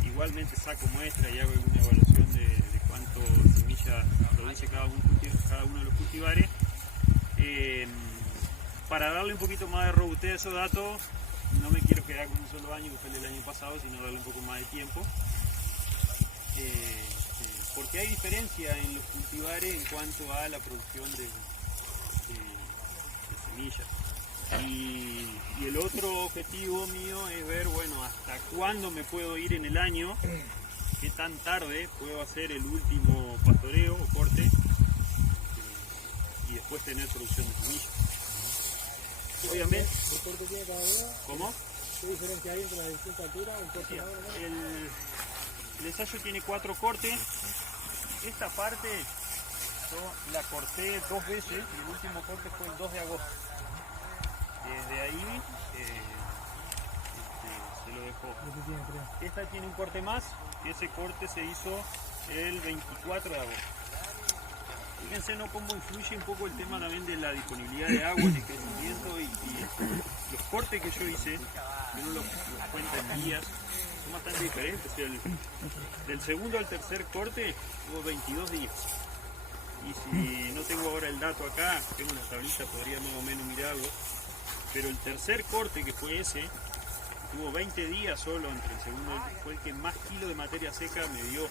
Igualmente saco muestra y hago alguna evaluación de cuánto semilla produce cada uno de los cultivares. Para darle un poquito más de robustez a esos datos, no me quiero quedar con un solo año que fue el del año pasado, sino darle un poco más de tiempo. Porque hay diferencia en los cultivares en cuanto a la producción de semillas. Y el otro objetivo mío es ver, bueno, hasta cuándo me puedo ir en el año, qué tan tarde puedo hacer el último pastoreo o corte y después tener producción de semillas. Obviamente. ¿El corte tiene cada uno? ¿Cómo? ¿Qué diferencia hay entre las distintas alturas? ¿Un corte más o menos? El ensayo tiene 4 cortes. Esta parte yo la corté 2 veces y el último corte fue el 2 de agosto. Desde ahí se lo dejó. Esta tiene un corte más, ese corte se hizo el 24 de agosto. Fíjense cómo influye un poco el tema también de la disponibilidad de agua, el crecimiento y los cortes que yo hice, uno los cuenta en días, son bastante diferentes. Del segundo al tercer corte hubo 22 días. Y si no tengo ahora el dato acá, tengo una tablita, podría más o menos mirarlo. Pero el tercer corte, que fue ese, tuvo 20 días solo entre el segundo, fue el que más kilos de materia seca me dio.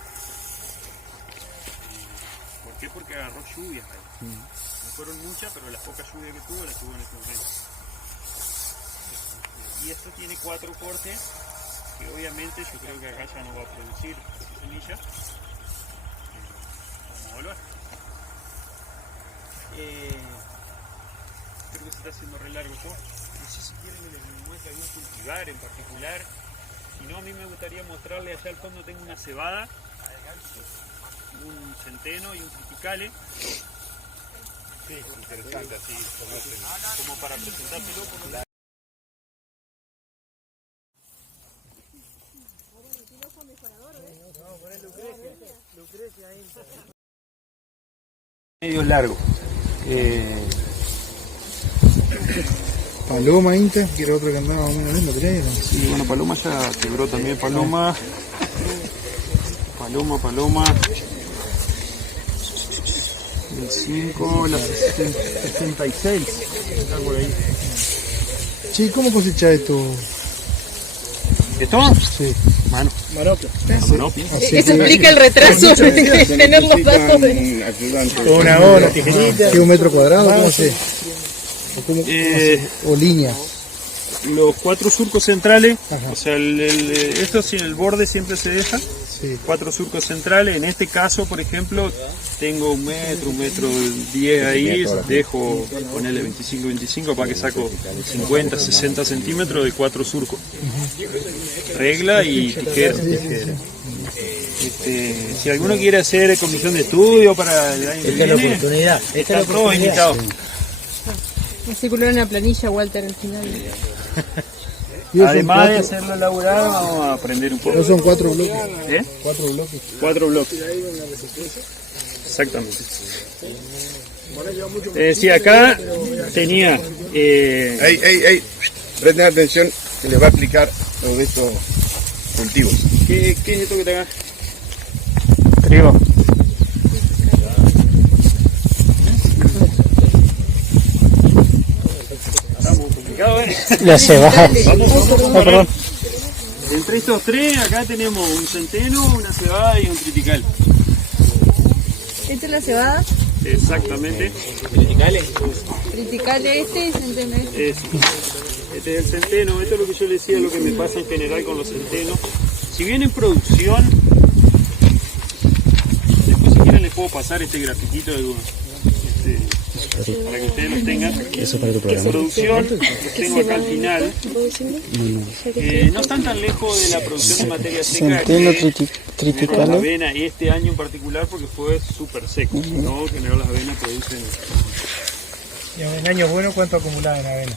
¿Por qué? Porque agarró lluvias ahí. No fueron muchas, pero las pocas lluvias que tuvo, las tuvo en ese momento. Y esto tiene 4 cortes, que obviamente yo creo que acá ya no va a producir semillas. Vamos a volver. porque se está haciendo re largo. Yo no sé si quieren que les muestre algún cultivar en particular. Si no, a mí me gustaría mostrarle allá al fondo tengo una cebada, un centeno y un triticale. Sí, es interesante así, Como para presentártelo. medio largo. Paloma, Inter, que era otro que andaba más o menos lindo, ¿crees? Sí, bueno, Paloma ya quebró también. Paloma. El 5, la 66. Está por ahí. Sí, ¿cómo cosecha esto? ¿Esto? Sí. Mano. Manopla. Así Eso explica el retraso de tener los datos de... Una bola, tijerita. ¿Qué, un metro cuadrado? ¿Cómo se? ¿O, cómo o línea? Los 4 surcos centrales, Ajá. o sea, esto sin el borde siempre se deja. Sí. 4 surcos centrales. En este caso, por ejemplo, tengo un metro 10 ahí, dejo ponerle 25 para que saco 50, 60 centímetros de 4 surcos. Regla y tijera. Si alguno quiere hacer comisión de estudio para el año que Esta es la viene, oportunidad. están todos invitados. Circular en la planilla, Walter, al final. Además de hacerlo elaborar, vamos a aprender un poco. No son 4 bloques. ¿Eh? 4 bloques. 4 bloques. Exactamente. Sí, acá tenía... Ey, presten atención que les va a explicar lo de estos cultivos. ¿Qué es esto que te haga? Trigo. Está muy complicado, ¿eh? La cebada. Perdón. Entre estos tres, acá tenemos un centeno, una cebada y un triticale. ¿Esta es la cebada? Exactamente. Triticale este y centeno este. Este es el centeno. Esto es lo que yo le decía, lo que me pasa en general con los centenos. Si bien en producción, después si quieren les puedo pasar este grafiquito de para que ustedes los tengan. En producción, los tengo acá al final. No están tan lejos de la producción de materia seca que la avena, este año en particular porque fue súper seco. ¿No? En general las avenas producen. Y en años buenos, ¿cuánto acumulaba en avena?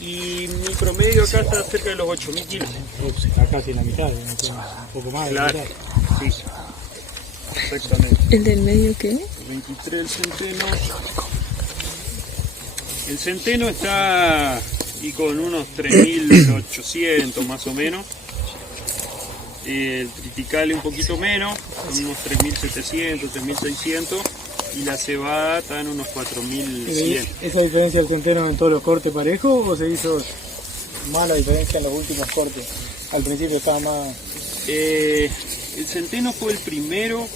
Y mi promedio acá está cerca de los 8.000 kilos. Está casi la mitad, un poco más de la Claro, mitad. sí. Exactamente. ¿El del medio qué? 23 el centeno. El centeno está y con unos 3.800 más o menos. El triticale un poquito menos, con unos 3.700, 3.600. Y la cebada está en unos 4.100. ¿Esa diferencia del centeno en todos los cortes parejos o se hizo mala diferencia en los últimos cortes? Al principio estaba más... El centeno fue el primero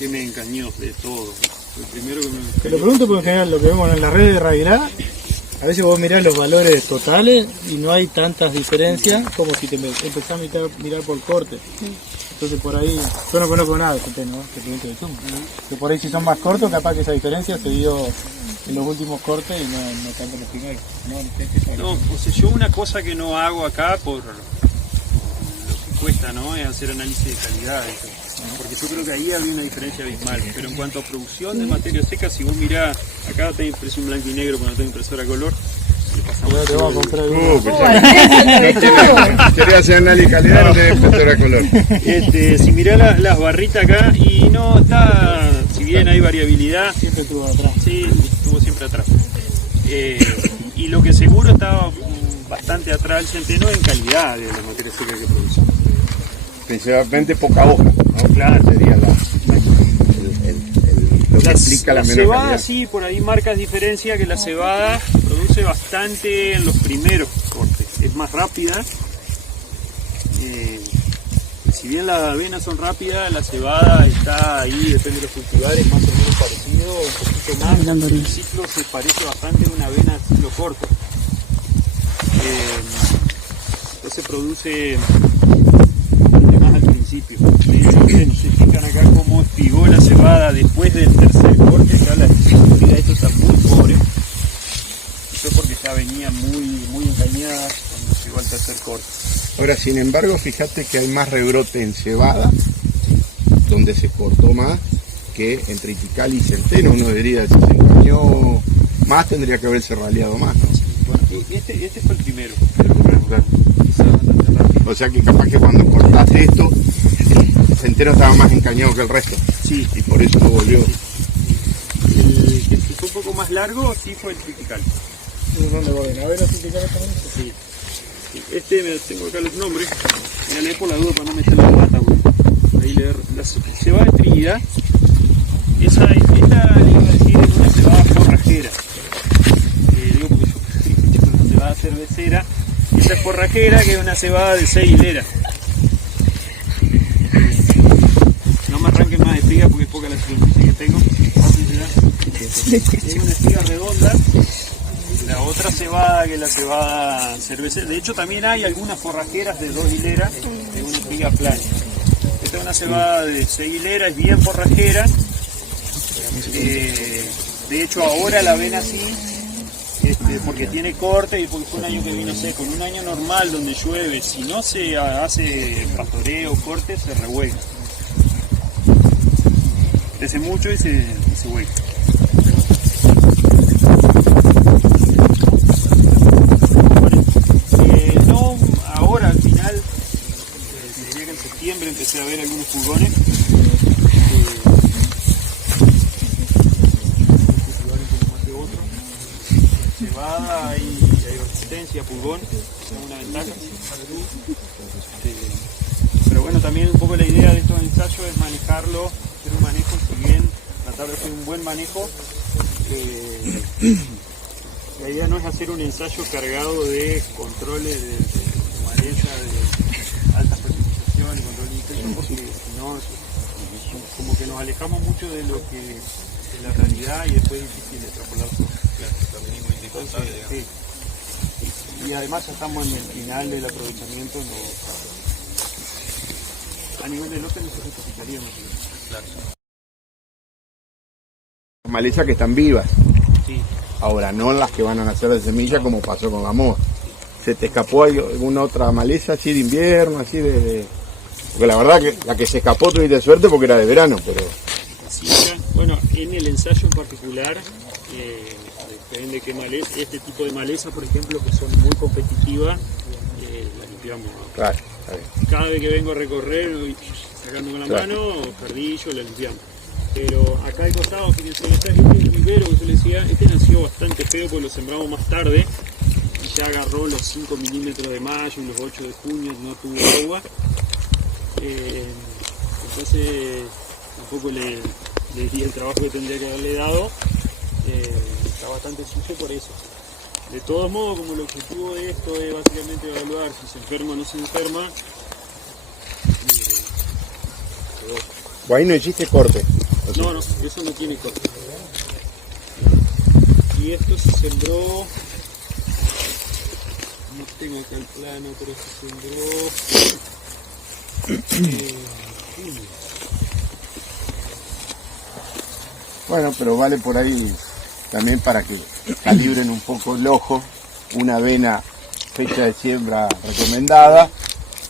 que me engañó de todo. Fue el primero que me engañó. Te lo pregunto porque en general lo que vemos en las redes de Rabilá, a veces vos mirás los valores totales y no hay tantas diferencias como si te empezás a mirar por corte. Entonces por ahí, yo no conozco nada de centeno, ¿no? Te pregunto de zoom. Que por ahí si son más cortos, capaz que esa diferencia se dio en los últimos cortes y no tanto en los primeros. No, o sea, yo una cosa que no hago acá por lo que cuesta, ¿no? Es hacer análisis de calidad. Porque yo creo que ahí había una diferencia abismal. Pero en cuanto a producción de materia seca, si vos mirás, acá tengo impresión blanco y negro porque no tengo impresora a color. Ahora te vamos a comprar Quería hacer análisis de calidad, no tenés impresora a color. Si mirás las barritas acá y no está, si bien hay variabilidad, siempre estuvo atrás. Sí, estuvo siempre atrás. Y lo que seguro estaba bastante atrás el centeno en calidad de la materia seca que produce. Principalmente poca hoja, ¿no? Claro. Sería lo que explica la menor cebada, calidad. sí, por ahí marcas diferencia que la cebada produce bastante en los primeros cortes. Es más rápida. Si bien las avenas son rápidas, la cebada está ahí, depende de los cultivares, más o menos parecido, un poquito más. El ciclo se parece bastante a una avena de ciclo corto. Entonces produce más al principio. Se fijan acá cómo espigó la cebada después del tercer corte, acá la estructura de esto está muy pobre. Eso porque ya gusta hacer corte. Ahora, sin embargo, fíjate que hay más rebrote en cebada, donde se cortó más, que en triticale y centeno. Uno diría, si se engañó más, tendría que haberse raleado más, ¿no? Bueno, este fue el primero. Claro. Quizá bastante rápido. O sea que capaz que cuando cortaste esto, el centeno estaba más encañado que el resto. Sí. Y por eso no volvió. El que fue un poco más largo sí fue el triticale. ¿Dónde voy? ¿A ver los triticales también? Sí. Este, tengo acá los nombres. Voy a leer por la duda para no meter la pata, güey. Ahí leer. La cebada de Trinidad. Esta le iba a decir es una cebada forrajera. Digo porque yo con la cebada cervecera. Esta es forrajera, que es una cebada de 6 hileras. No me arranquen más de espiga porque es poca la superficie que tengo. Es una espiga redonda. La otra cebada que es la cebada cervecera. De hecho también hay algunas forrajeras de 2 hileras de una espiga plana. Esta es una cebada de 6 hileras, es bien forrajera. De hecho ahora la ven así porque tiene corte y porque fue un año que vino seco. En un año normal donde llueve, si no se hace pastoreo o corte, se rehuega. Crece mucho y se huega. No, ahora al final, diría que en septiembre empecé a ver algunos pulgones. Cebada, hay resistencia a pulgón, es una ventaja. Pero bueno, también un poco la idea de estos ensayos es manejarlo, hacer un manejo, si bien tratar de hacer un buen manejo. La idea no es hacer un ensayo cargado de controles de maleza, de alta fertilización y control de insectos, porque si no, como que nos alejamos mucho de lo que de la realidad y después es difícil extrapolar todo. Entonces, sí. Y además ya estamos en el final del aprovechamiento, a nivel de lote no se justificaría. Claro. Malezas que están vivas. Sí. Ahora, no las que van a nacer de semilla como pasó con la moa. ¿Se te escapó alguna otra maleza así de invierno, así de...? Porque la verdad que la que se escapó tuviste suerte porque era de verano, pero... Sí, bueno, en el ensayo en particular, depende de qué maleza, este tipo de malezas, por ejemplo, que son muy competitivas, las limpiamos, ¿no? Claro, está bien. Cada vez que vengo a recorrer, sacando con la mano, perdillo, la limpiamos. Pero acá al costado, fíjense, este es un vivero que yo les decía, este nació bastante feo porque lo sembramos más tarde y ya agarró los 5 milímetros de mayo y los 8 de junio, no tuvo agua. Entonces tampoco le di el trabajo que tendría que haberle dado. Está bastante sucio por eso. De todos modos, como el objetivo de esto es básicamente evaluar si se enferma o no se enferma, ¿O ahí no hiciste corte? no, eso no tiene corte. Y esto se sembró, no tengo acá el plano, pero se sembró Bueno, pero vale por ahí también para que calibren un poco el ojo, una avena fecha de siembra recomendada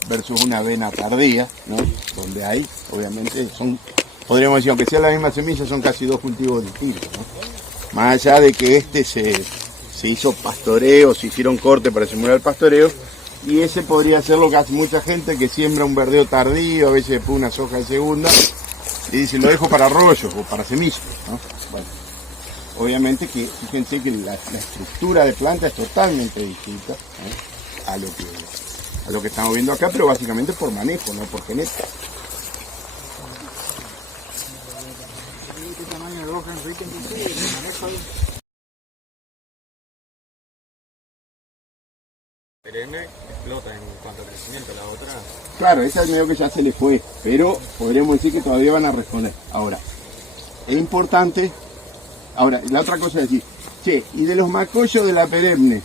versus una avena tardía, ¿no? Donde hay, obviamente, podríamos decir, aunque sea la misma semilla, son casi 2 cultivos distintos, ¿no? Más allá de que se hizo pastoreo, se hicieron corte para simular el pastoreo, y ese podría ser lo que hace mucha gente que siembra un verdeo tardío, a veces después una soja de segunda, y dice, lo dejo para rollos o para semillas, ¿no? Bueno, obviamente que fíjense que la estructura de planta es totalmente distinta, ¿no? a lo que estamos viendo acá, pero básicamente por manejo, no por genética. ¿Qué tamaño de hoja, Enrique? perenne explota en cuanto a crecimiento, la otra... Claro, esa medio que ya se le fue, pero podríamos decir que todavía van a responder. Ahora, es importante, ahora, la otra cosa es decir, che, y de los macollos de la perenne,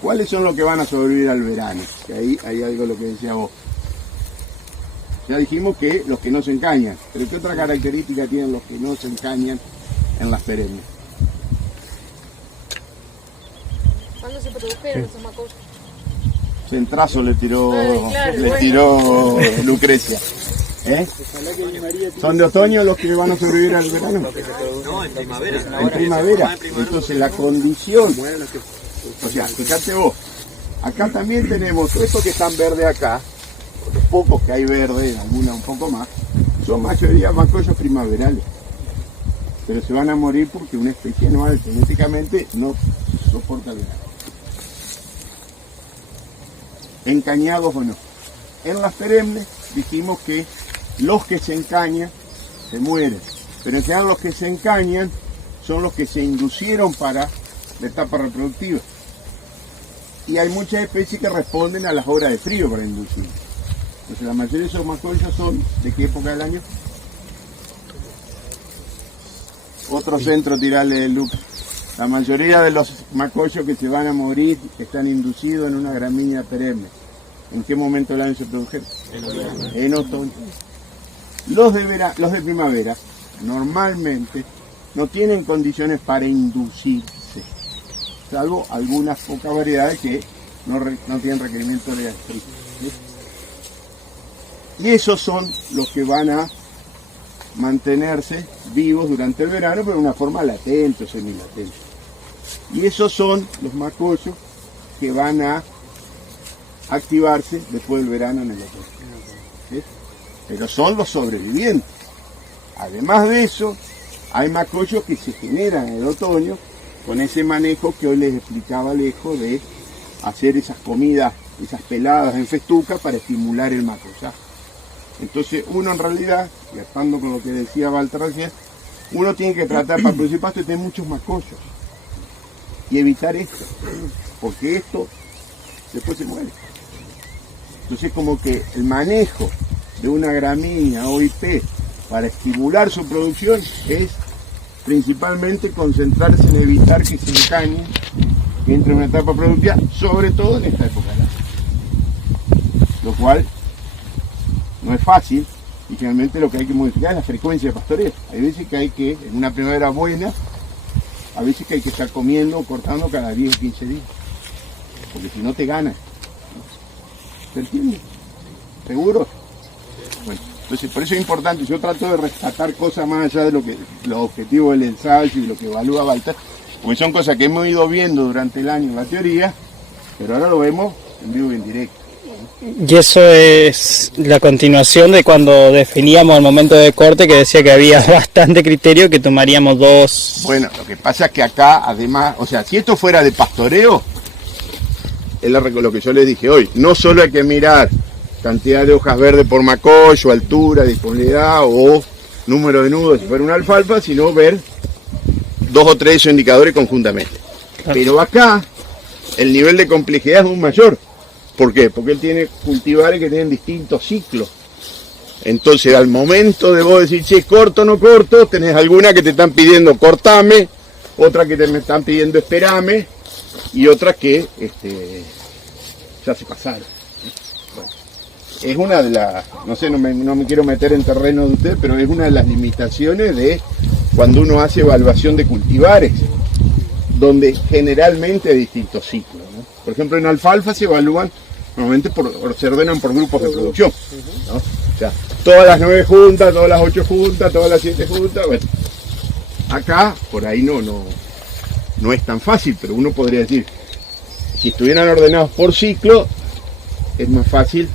¿cuáles son los que van a sobrevivir al verano? Que ahí hay algo lo que decía vos. Ya dijimos que los que no se encañan, pero ¿qué otra característica tienen los que no se encañan en las perennes? ¿Cuándo se produjeron esos macollos? Centrazo le tiró, Claro, le tiró Lucrecia. ¿Eh? ¿Son de otoño los que van a sobrevivir al verano? No, en primavera. En primavera. Entonces la condición, o sea, fíjate vos, acá también tenemos todo esto que están verde acá, los pocos que hay verde, alguna un poco más, son mayoría macollos primaverales. Pero se van a morir porque una especie anual genéticamente no soporta el verano. Encañados o no. En las perennes dijimos que los que se encañan se mueren, pero en general los que se encañan son los que se inducieron para la etapa reproductiva. Y hay muchas especies que responden a las horas de frío para inducir. Entonces la mayoría de esos macollos son, ¿de qué época del año? Otro centro, tirarle el Lucas. La mayoría de los macollos que se van a morir están inducidos en una gramínea perenne. ¿En qué momento del año se produjeron? En otoño. Los de primavera normalmente no tienen condiciones para inducirse, salvo algunas pocas variedades que no tienen requerimiento de frío. ¿Sí? Y esos son los que van a mantenerse vivos durante el verano, pero de una forma latente o semilatente. Y esos son los macollos que van a activarse después del verano en el otoño. ¿Sí? Pero son los sobrevivientes. Además de eso, hay macollos que se generan en el otoño con ese manejo que hoy les explicaba Alejo de hacer esas comidas, esas peladas en festuca para estimular el macollaje. Entonces uno en realidad, y estando con lo que decía Walter recién, uno tiene que tratar para producir pasto de tener muchos macollos y evitar esto, porque esto después se muere. Entonces como que el manejo de una gramínea OIP para estimular su producción es principalmente concentrarse en evitar que se encañen, que entre en una etapa productiva, sobre todo en esta época del año. Lo cual no es fácil y generalmente lo que hay que modificar es la frecuencia de pastoreo. Hay veces que hay que, en una primavera buena, a veces que hay que estar comiendo o cortando cada 10 o 15 días, porque si no te ganas. ¿Se entiende? ¿Seguro? Bueno, entonces por eso es importante, yo trato de rescatar cosas más allá de los objetivos del ensayo y lo que evalúa Walter, porque son cosas que hemos ido viendo durante el año en la teoría, pero ahora lo vemos en vivo y en directo. Y eso es la continuación de cuando definíamos el momento de corte, que decía que había bastante criterio, que tomaríamos dos. Bueno, lo que pasa es que acá, además, o sea, si esto fuera de pastoreo, es lo que yo les dije hoy, no solo hay que mirar cantidad de hojas verdes por macollo, altura, disponibilidad o número de nudos si fuera una alfalfa, sino ver 2 o 3 de esos indicadores conjuntamente. Claro. Pero acá el nivel de complejidad es aún mayor. ¿Por qué? Porque él tiene cultivares que tienen distintos ciclos. Entonces al momento de vos decir, che, corto o no corto, tenés alguna que te están pidiendo cortame, otra que me están pidiendo esperame, y otras que ya se pasaron. Bueno, es una de las, no sé, no me quiero meter en terreno de usted, pero es una de las limitaciones de cuando uno hace evaluación de cultivares, donde generalmente hay distintos ciclos, ¿no? Por ejemplo, en alfalfa se evalúan, normalmente se ordenan por grupos de producción, ¿no? O sea, todas las 9 juntas, todas las 8 juntas, todas las 7 juntas, bueno. Acá, por ahí no es tan fácil, pero uno podría decir, si estuvieran ordenados por ciclo, es más fácil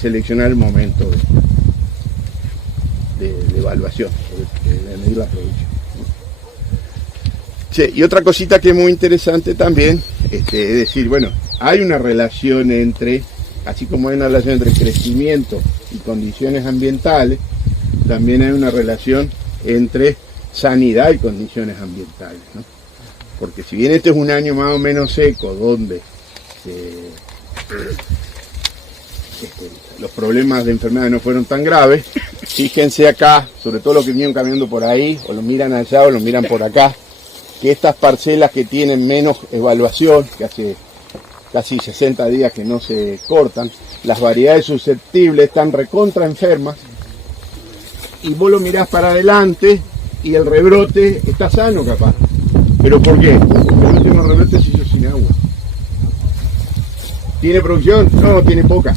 seleccionar el momento de evaluación, de medir la producción. Sí, y otra cosita que es muy interesante también, es decir, bueno, hay una relación entre, así como hay una relación entre crecimiento y condiciones ambientales, también hay una relación entre sanidad y condiciones ambientales, ¿no? Porque si bien este es un año más o menos seco, donde los problemas de enfermedades no fueron tan graves, fíjense acá, sobre todo los que vienen caminando por ahí, o lo miran allá o lo miran por acá, que estas parcelas que tienen menos evaluación, que hace casi 60 días que no se cortan, las variedades susceptibles están recontra enfermas, y vos lo mirás para adelante y el rebrote está sano capaz. ¿Pero por qué? Porque el último rebrote se hizo sin agua. ¿Tiene producción? No, tiene poca.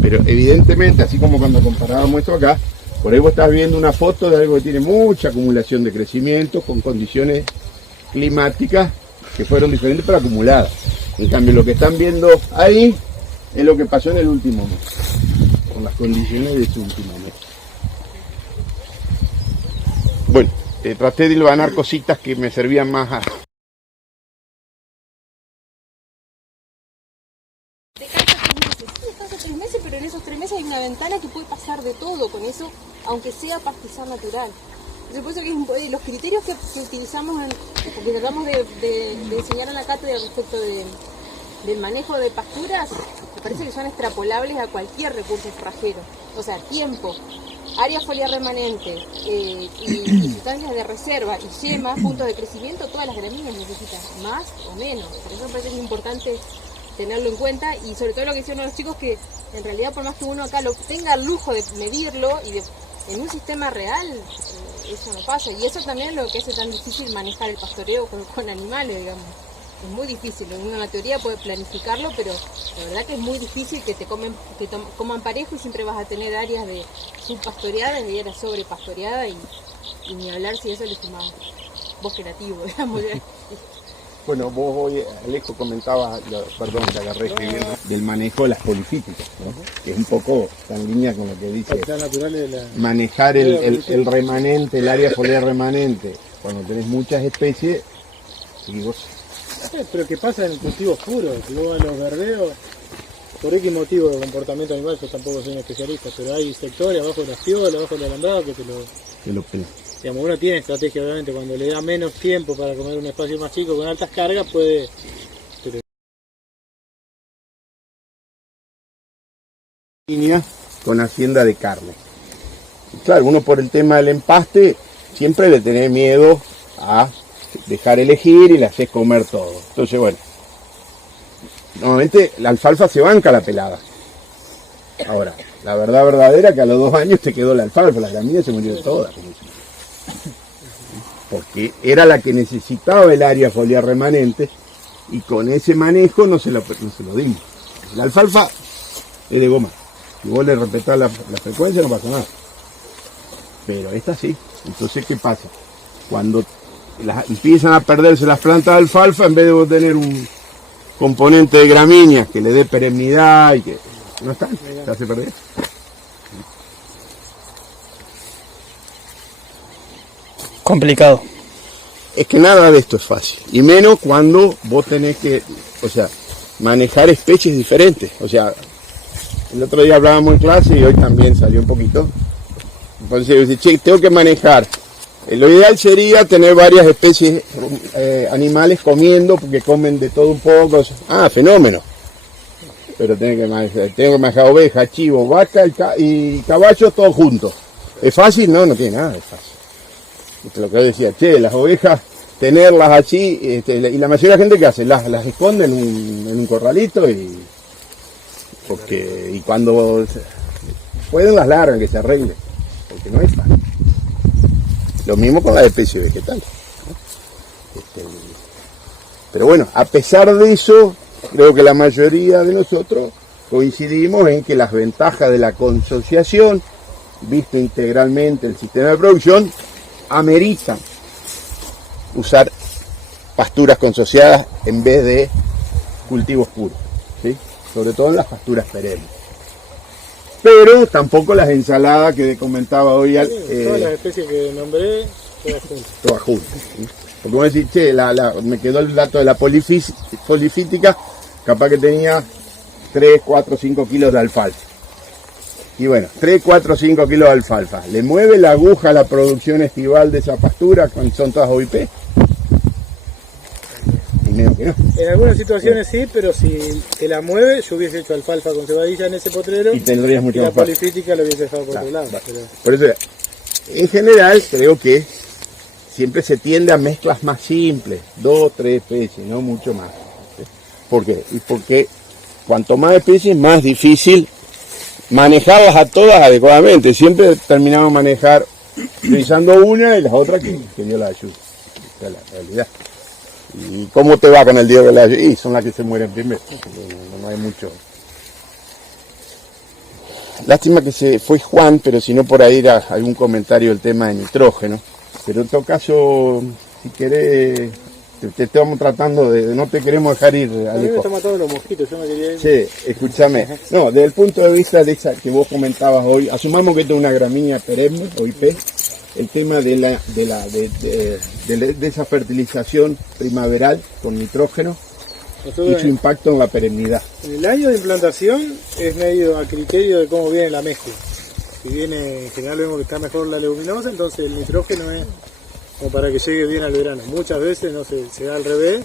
Pero evidentemente, así como cuando comparábamos esto acá, por ahí vos estás viendo una foto de algo que tiene mucha acumulación de crecimiento con condiciones climáticas que fueron diferentes pero acumuladas. En cambio, lo que están viendo ahí es lo que pasó en el último mes, con las condiciones de ese último mes. Bueno, traté de hilvanar cositas que me servían más a... Descansa 3 meses, pero en esos 3 meses hay una ventana que puede pasar de todo con eso, aunque sea pastizal natural. Entonces, por eso que los criterios que utilizamos, porque tratamos de enseñar en la cátedra respecto del manejo de pasturas, me parece que son extrapolables a cualquier recurso forrajero. O sea, tiempo, área foliar remanente y sustancias de reserva y yemas, puntos de crecimiento, todas las gramíneas necesitan más o menos. Por eso me parece que es importante tenerlo en cuenta, y sobre todo lo que decían los chicos, que en realidad por más que uno acá tenga el lujo de medirlo y en un sistema real, eso no pasa, y eso también es lo que hace tan difícil manejar el pastoreo con animales, digamos. Es muy difícil, en una teoría puede planificarlo, pero la verdad que es muy difícil que coman parejo, y siempre vas a tener áreas de subpastoreadas y áreas sobrepastoreadas, y ni hablar si eso le suma bosque nativo, digamos. Bueno, vos hoy, Alejo, comentabas, perdón, te agarré escribiendo, del manejo de las polifíticas, ¿no? Que es un poco en línea con lo que dice, manejar el remanente, el área foliar remanente, cuando tenés muchas especies, digo, pero ¿qué pasa en el cultivo oscuro? Si vos vas a los verdeos, por X motivo de comportamiento animal, yo tampoco soy un especialista, pero hay sectores abajo de las piolas, abajo del alambrado que te lo pelan. Digamos, uno tiene estrategia, obviamente, cuando le da menos tiempo para comer un espacio más chico con altas cargas, puede... Línea con hacienda de carne. Claro, uno por el tema del empaste siempre le tiene miedo a dejar elegir y le haces comer todo. Entonces, bueno, normalmente la alfalfa se banca la pelada. Ahora, la verdad verdadera que a los 2 años te quedó la alfalfa, las gramíneas se murieron todas. Porque era la que necesitaba el área foliar remanente, y con ese manejo no se lo dimos. La alfalfa es de goma. Si vos le respetás la frecuencia no pasa nada. Pero esta sí. Entonces, ¿qué pasa? Cuando empiezan a perderse las plantas de alfalfa, en vez de vos tener un componente de gramíneas que le dé perennidad y que no están, se hace perder. Complicado. Es que nada de esto es fácil, y menos cuando vos tenés que, manejar especies diferentes. O sea, el otro día hablábamos en clase y hoy también salió un poquito. Entonces yo decía, che, tengo que manejar. Lo ideal sería tener varias especies animales comiendo, porque comen de todo un poco. Ah, fenómeno. Pero tengo que manejar ovejas, chivos, vacas y caballos todos juntos. ¿Es fácil? No, no tiene nada de fácil. Lo que yo decía, che, las ovejas, tenerlas así, y la mayoría de la gente, ¿qué hace? Las esconde en un corralito, y cuando pueden las largan, que se arreglen, porque no es fácil. Lo mismo con las especies vegetales, ¿no? Pero bueno, a pesar de eso, creo que la mayoría de nosotros coincidimos en que las ventajas de la consociación, visto integralmente el sistema de producción, ameritan usar pasturas consociadas en vez de cultivos puros, ¿sí? Sobre todo en las pasturas perennes. Pero tampoco las ensaladas que comentaba hoy. Todas las especies que nombré, todas juntas. ¿Sí? Porque vos decís, che, me quedó el dato de la polifítica, capaz que tenía 3, 4, 5 kilos de alfalfa. Y bueno, 3, 4, 5 kilos de alfalfa. ¿Le mueve la aguja a la producción estival de esa pastura cuando son todas OIP? Y menos que no. En algunas situaciones sí, pero si te la mueve, yo hubiese hecho alfalfa con cebadilla en ese potrero, y tendrías mucho y la más fácil. polifítica lo hubiese dejado por otro lado. Pero... Por eso, en general, creo que siempre se tiende a mezclas más simples, 2, 3 especies, no mucho más. ¿Sí? ¿Por qué? Y porque cuanto más especies, más difícil manejarlas a todas adecuadamente. Siempre terminamos manejar utilizando una y las otras que dio la ayuda. Esa es la realidad. ¿Y cómo te va con el dio de la ayuda? Y son las que se mueren primero. No hay mucho. Lástima que se fue Juan, pero si no por ahí era algún comentario del tema de nitrógeno. Pero en todo caso, si querés, te estamos tratando de, no te queremos dejar ir, A mí me Alejo. están matando los mosquitos, yo me quería ir. Sí, escúchame. No, desde el punto de vista de esa que vos comentabas hoy, asumamos que esto es una gramínea perenne, o IP, el tema de esa fertilización primaveral con nitrógeno y Nosotros su impacto en la perennidad. en el año de implantación es medio a criterio de cómo viene la mezcla. Si viene, en general vemos que está mejor la leguminosa, entonces el nitrógeno es como para que llegue bien al verano. Muchas veces no se da al revés,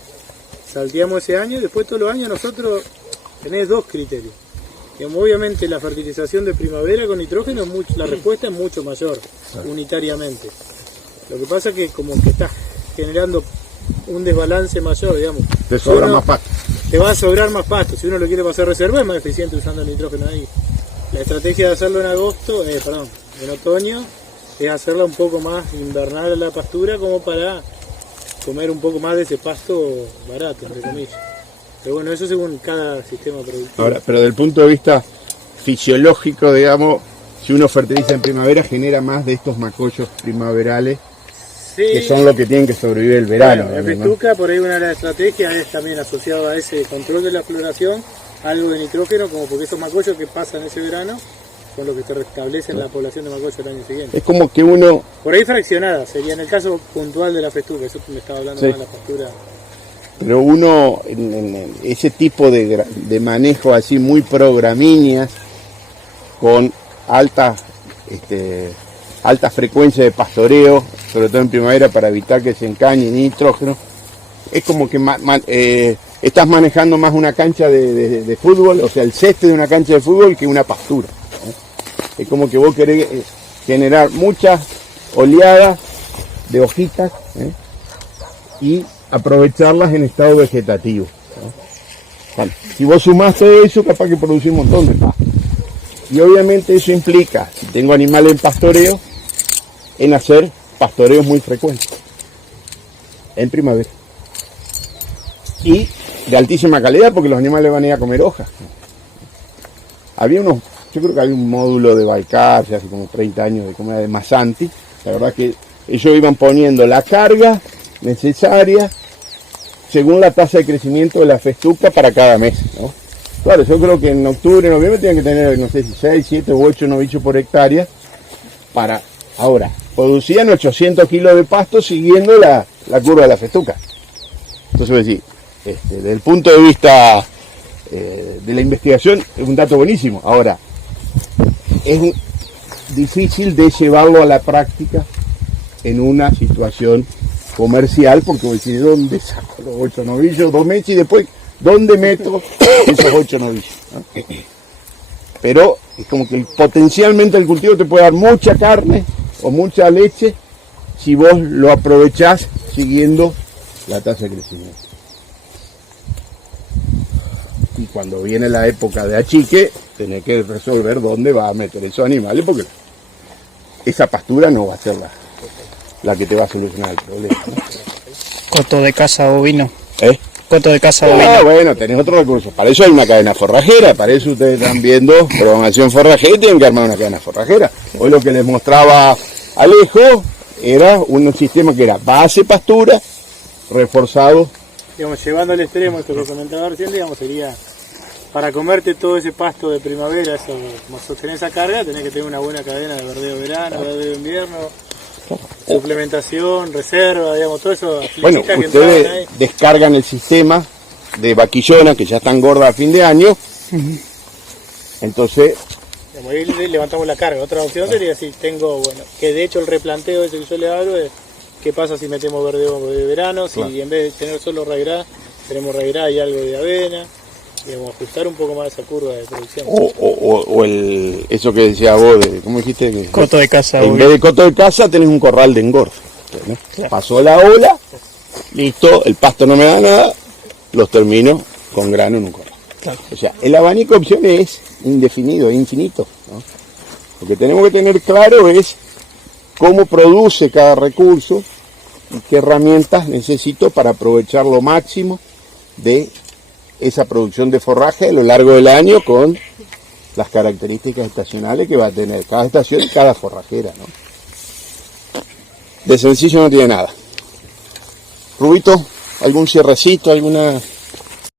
salteamos ese año y después todos los años nosotros tenés dos criterios. Digamos, obviamente la fertilización de primavera con nitrógeno, la respuesta es mucho mayor, unitariamente. Lo que pasa es que como que estás generando un desbalance mayor, digamos. Te sobra Uno- más pasto. Te va a sobrar más pasto. Si uno lo quiere pasar reserva es más eficiente usando el nitrógeno ahí. La estrategia de hacerlo en en otoño, es hacerla un poco más invernal a la pastura como para comer un poco más de ese pasto barato, entre comillas. Pero bueno, eso según cada sistema productivo. Ahora, pero desde el punto de vista fisiológico, digamos, si uno fertiliza en primavera, genera más de estos macollos primaverales, Sí. que son los que tienen que sobrevivir el verano. Bueno, en digamos, ¿no? Festuca, por ahí una de las estrategias es también asociado a ese control de la floración, algo de nitrógeno, como porque esos macollos que pasan ese verano son los que te restablecen la población de macollos el año siguiente. Es como que uno, Por ahí fraccionada, sería en el caso puntual de la Festuca, eso me estaba hablando Sí. más de la pastura. pero uno, en ese tipo de manejo así muy pro gramíneas, con alta frecuencia de pastoreo, sobre todo en primavera para evitar que se encañe nitrógeno, es como que estás manejando más una cancha de fútbol, o sea, el césped de una cancha de fútbol que una pastura. Es como que vos querés generar muchas oleadas de hojitas y aprovecharlas en estado vegetativo. Bueno, si vos sumás todo eso, capaz que producís un montón de pasto. Y obviamente eso implica, si tengo animales en pastoreo, en hacer pastoreos muy frecuentes en primavera. Y de altísima calidad, porque los animales van a ir a comer hojas. Yo creo que había un módulo de Baikar, hace como 30 años, de comida de Masanti. La verdad que ellos iban poniendo la carga necesaria según la tasa de crecimiento de la festuca para cada mes, ¿no? Claro, yo creo que en octubre, noviembre tienen que tener, no sé si 6, 7 u 8 novillos por hectárea para... Ahora, producían 800 kilos de pasto siguiendo la curva de la festuca. Entonces, voy a decir, desde el punto de vista de la investigación, es un dato buenísimo. Ahora, es difícil de llevarlo a la práctica en una situación comercial, porque voy a decir, ¿dónde saco los 8 novillos? 2 meses y después, ¿dónde meto esos 8 novillos? ¿No? Pero es como que potencialmente el cultivo te puede dar mucha carne o mucha leche si vos lo aprovechás siguiendo la tasa de crecimiento. Y cuando viene la época de achique, tenés que resolver dónde vas a meter esos animales, porque esa pastura no va a ser la que te va a solucionar el problema, ¿no? Coto de caza bovino. ¿Eh? Coto de caza bovino. Ah, bueno, tenés otros recursos. Para eso hay una cadena forrajera, para eso ustedes están viendo programación forrajera y tienen que armar una cadena forrajera. Hoy lo que les mostraba Alejo era un sistema que era base pastura, reforzado. Digamos, llevando al extremo esto que comentaba recién, digamos, sería para comerte todo ese pasto de primavera, eso, como sostener esa carga, tenés que tener una buena cadena de verdeo verano, verdeo invierno, suplementación, reserva, digamos, todo eso. Bueno, flechitas que entraban ahí. ustedes descargan el sistema de vaquillona, que ya están gordas a fin de año. Entonces, Digamos, ahí levantamos la carga. Otra opción sería si tengo, bueno, que de hecho el replanteo ese que yo le hablo es qué pasa si metemos verdeo de verano, si Claro. en vez de tener solo raigras, tenemos raigras y algo de avena, digamos, ajustar un poco más esa curva de producción. eso que decía vos, ¿cómo dijiste? Que Coto de caza en bovino. vez de coto de caza tenés un corral de engorde, ¿no? Pasó la ola, listo, el pasto no me da nada, los termino con grano en un corral. Claro. O sea, el abanico de opciones es indefinido, es infinito, ¿no? Lo que tenemos que tener claro es cómo produce cada recurso y qué herramientas necesito para aprovechar lo máximo de esa producción de forraje a lo largo del año con las características estacionales que va a tener cada estación y cada forrajera, ¿no? De sencillo no tiene nada. Rubito, ¿algún cierrecito, alguna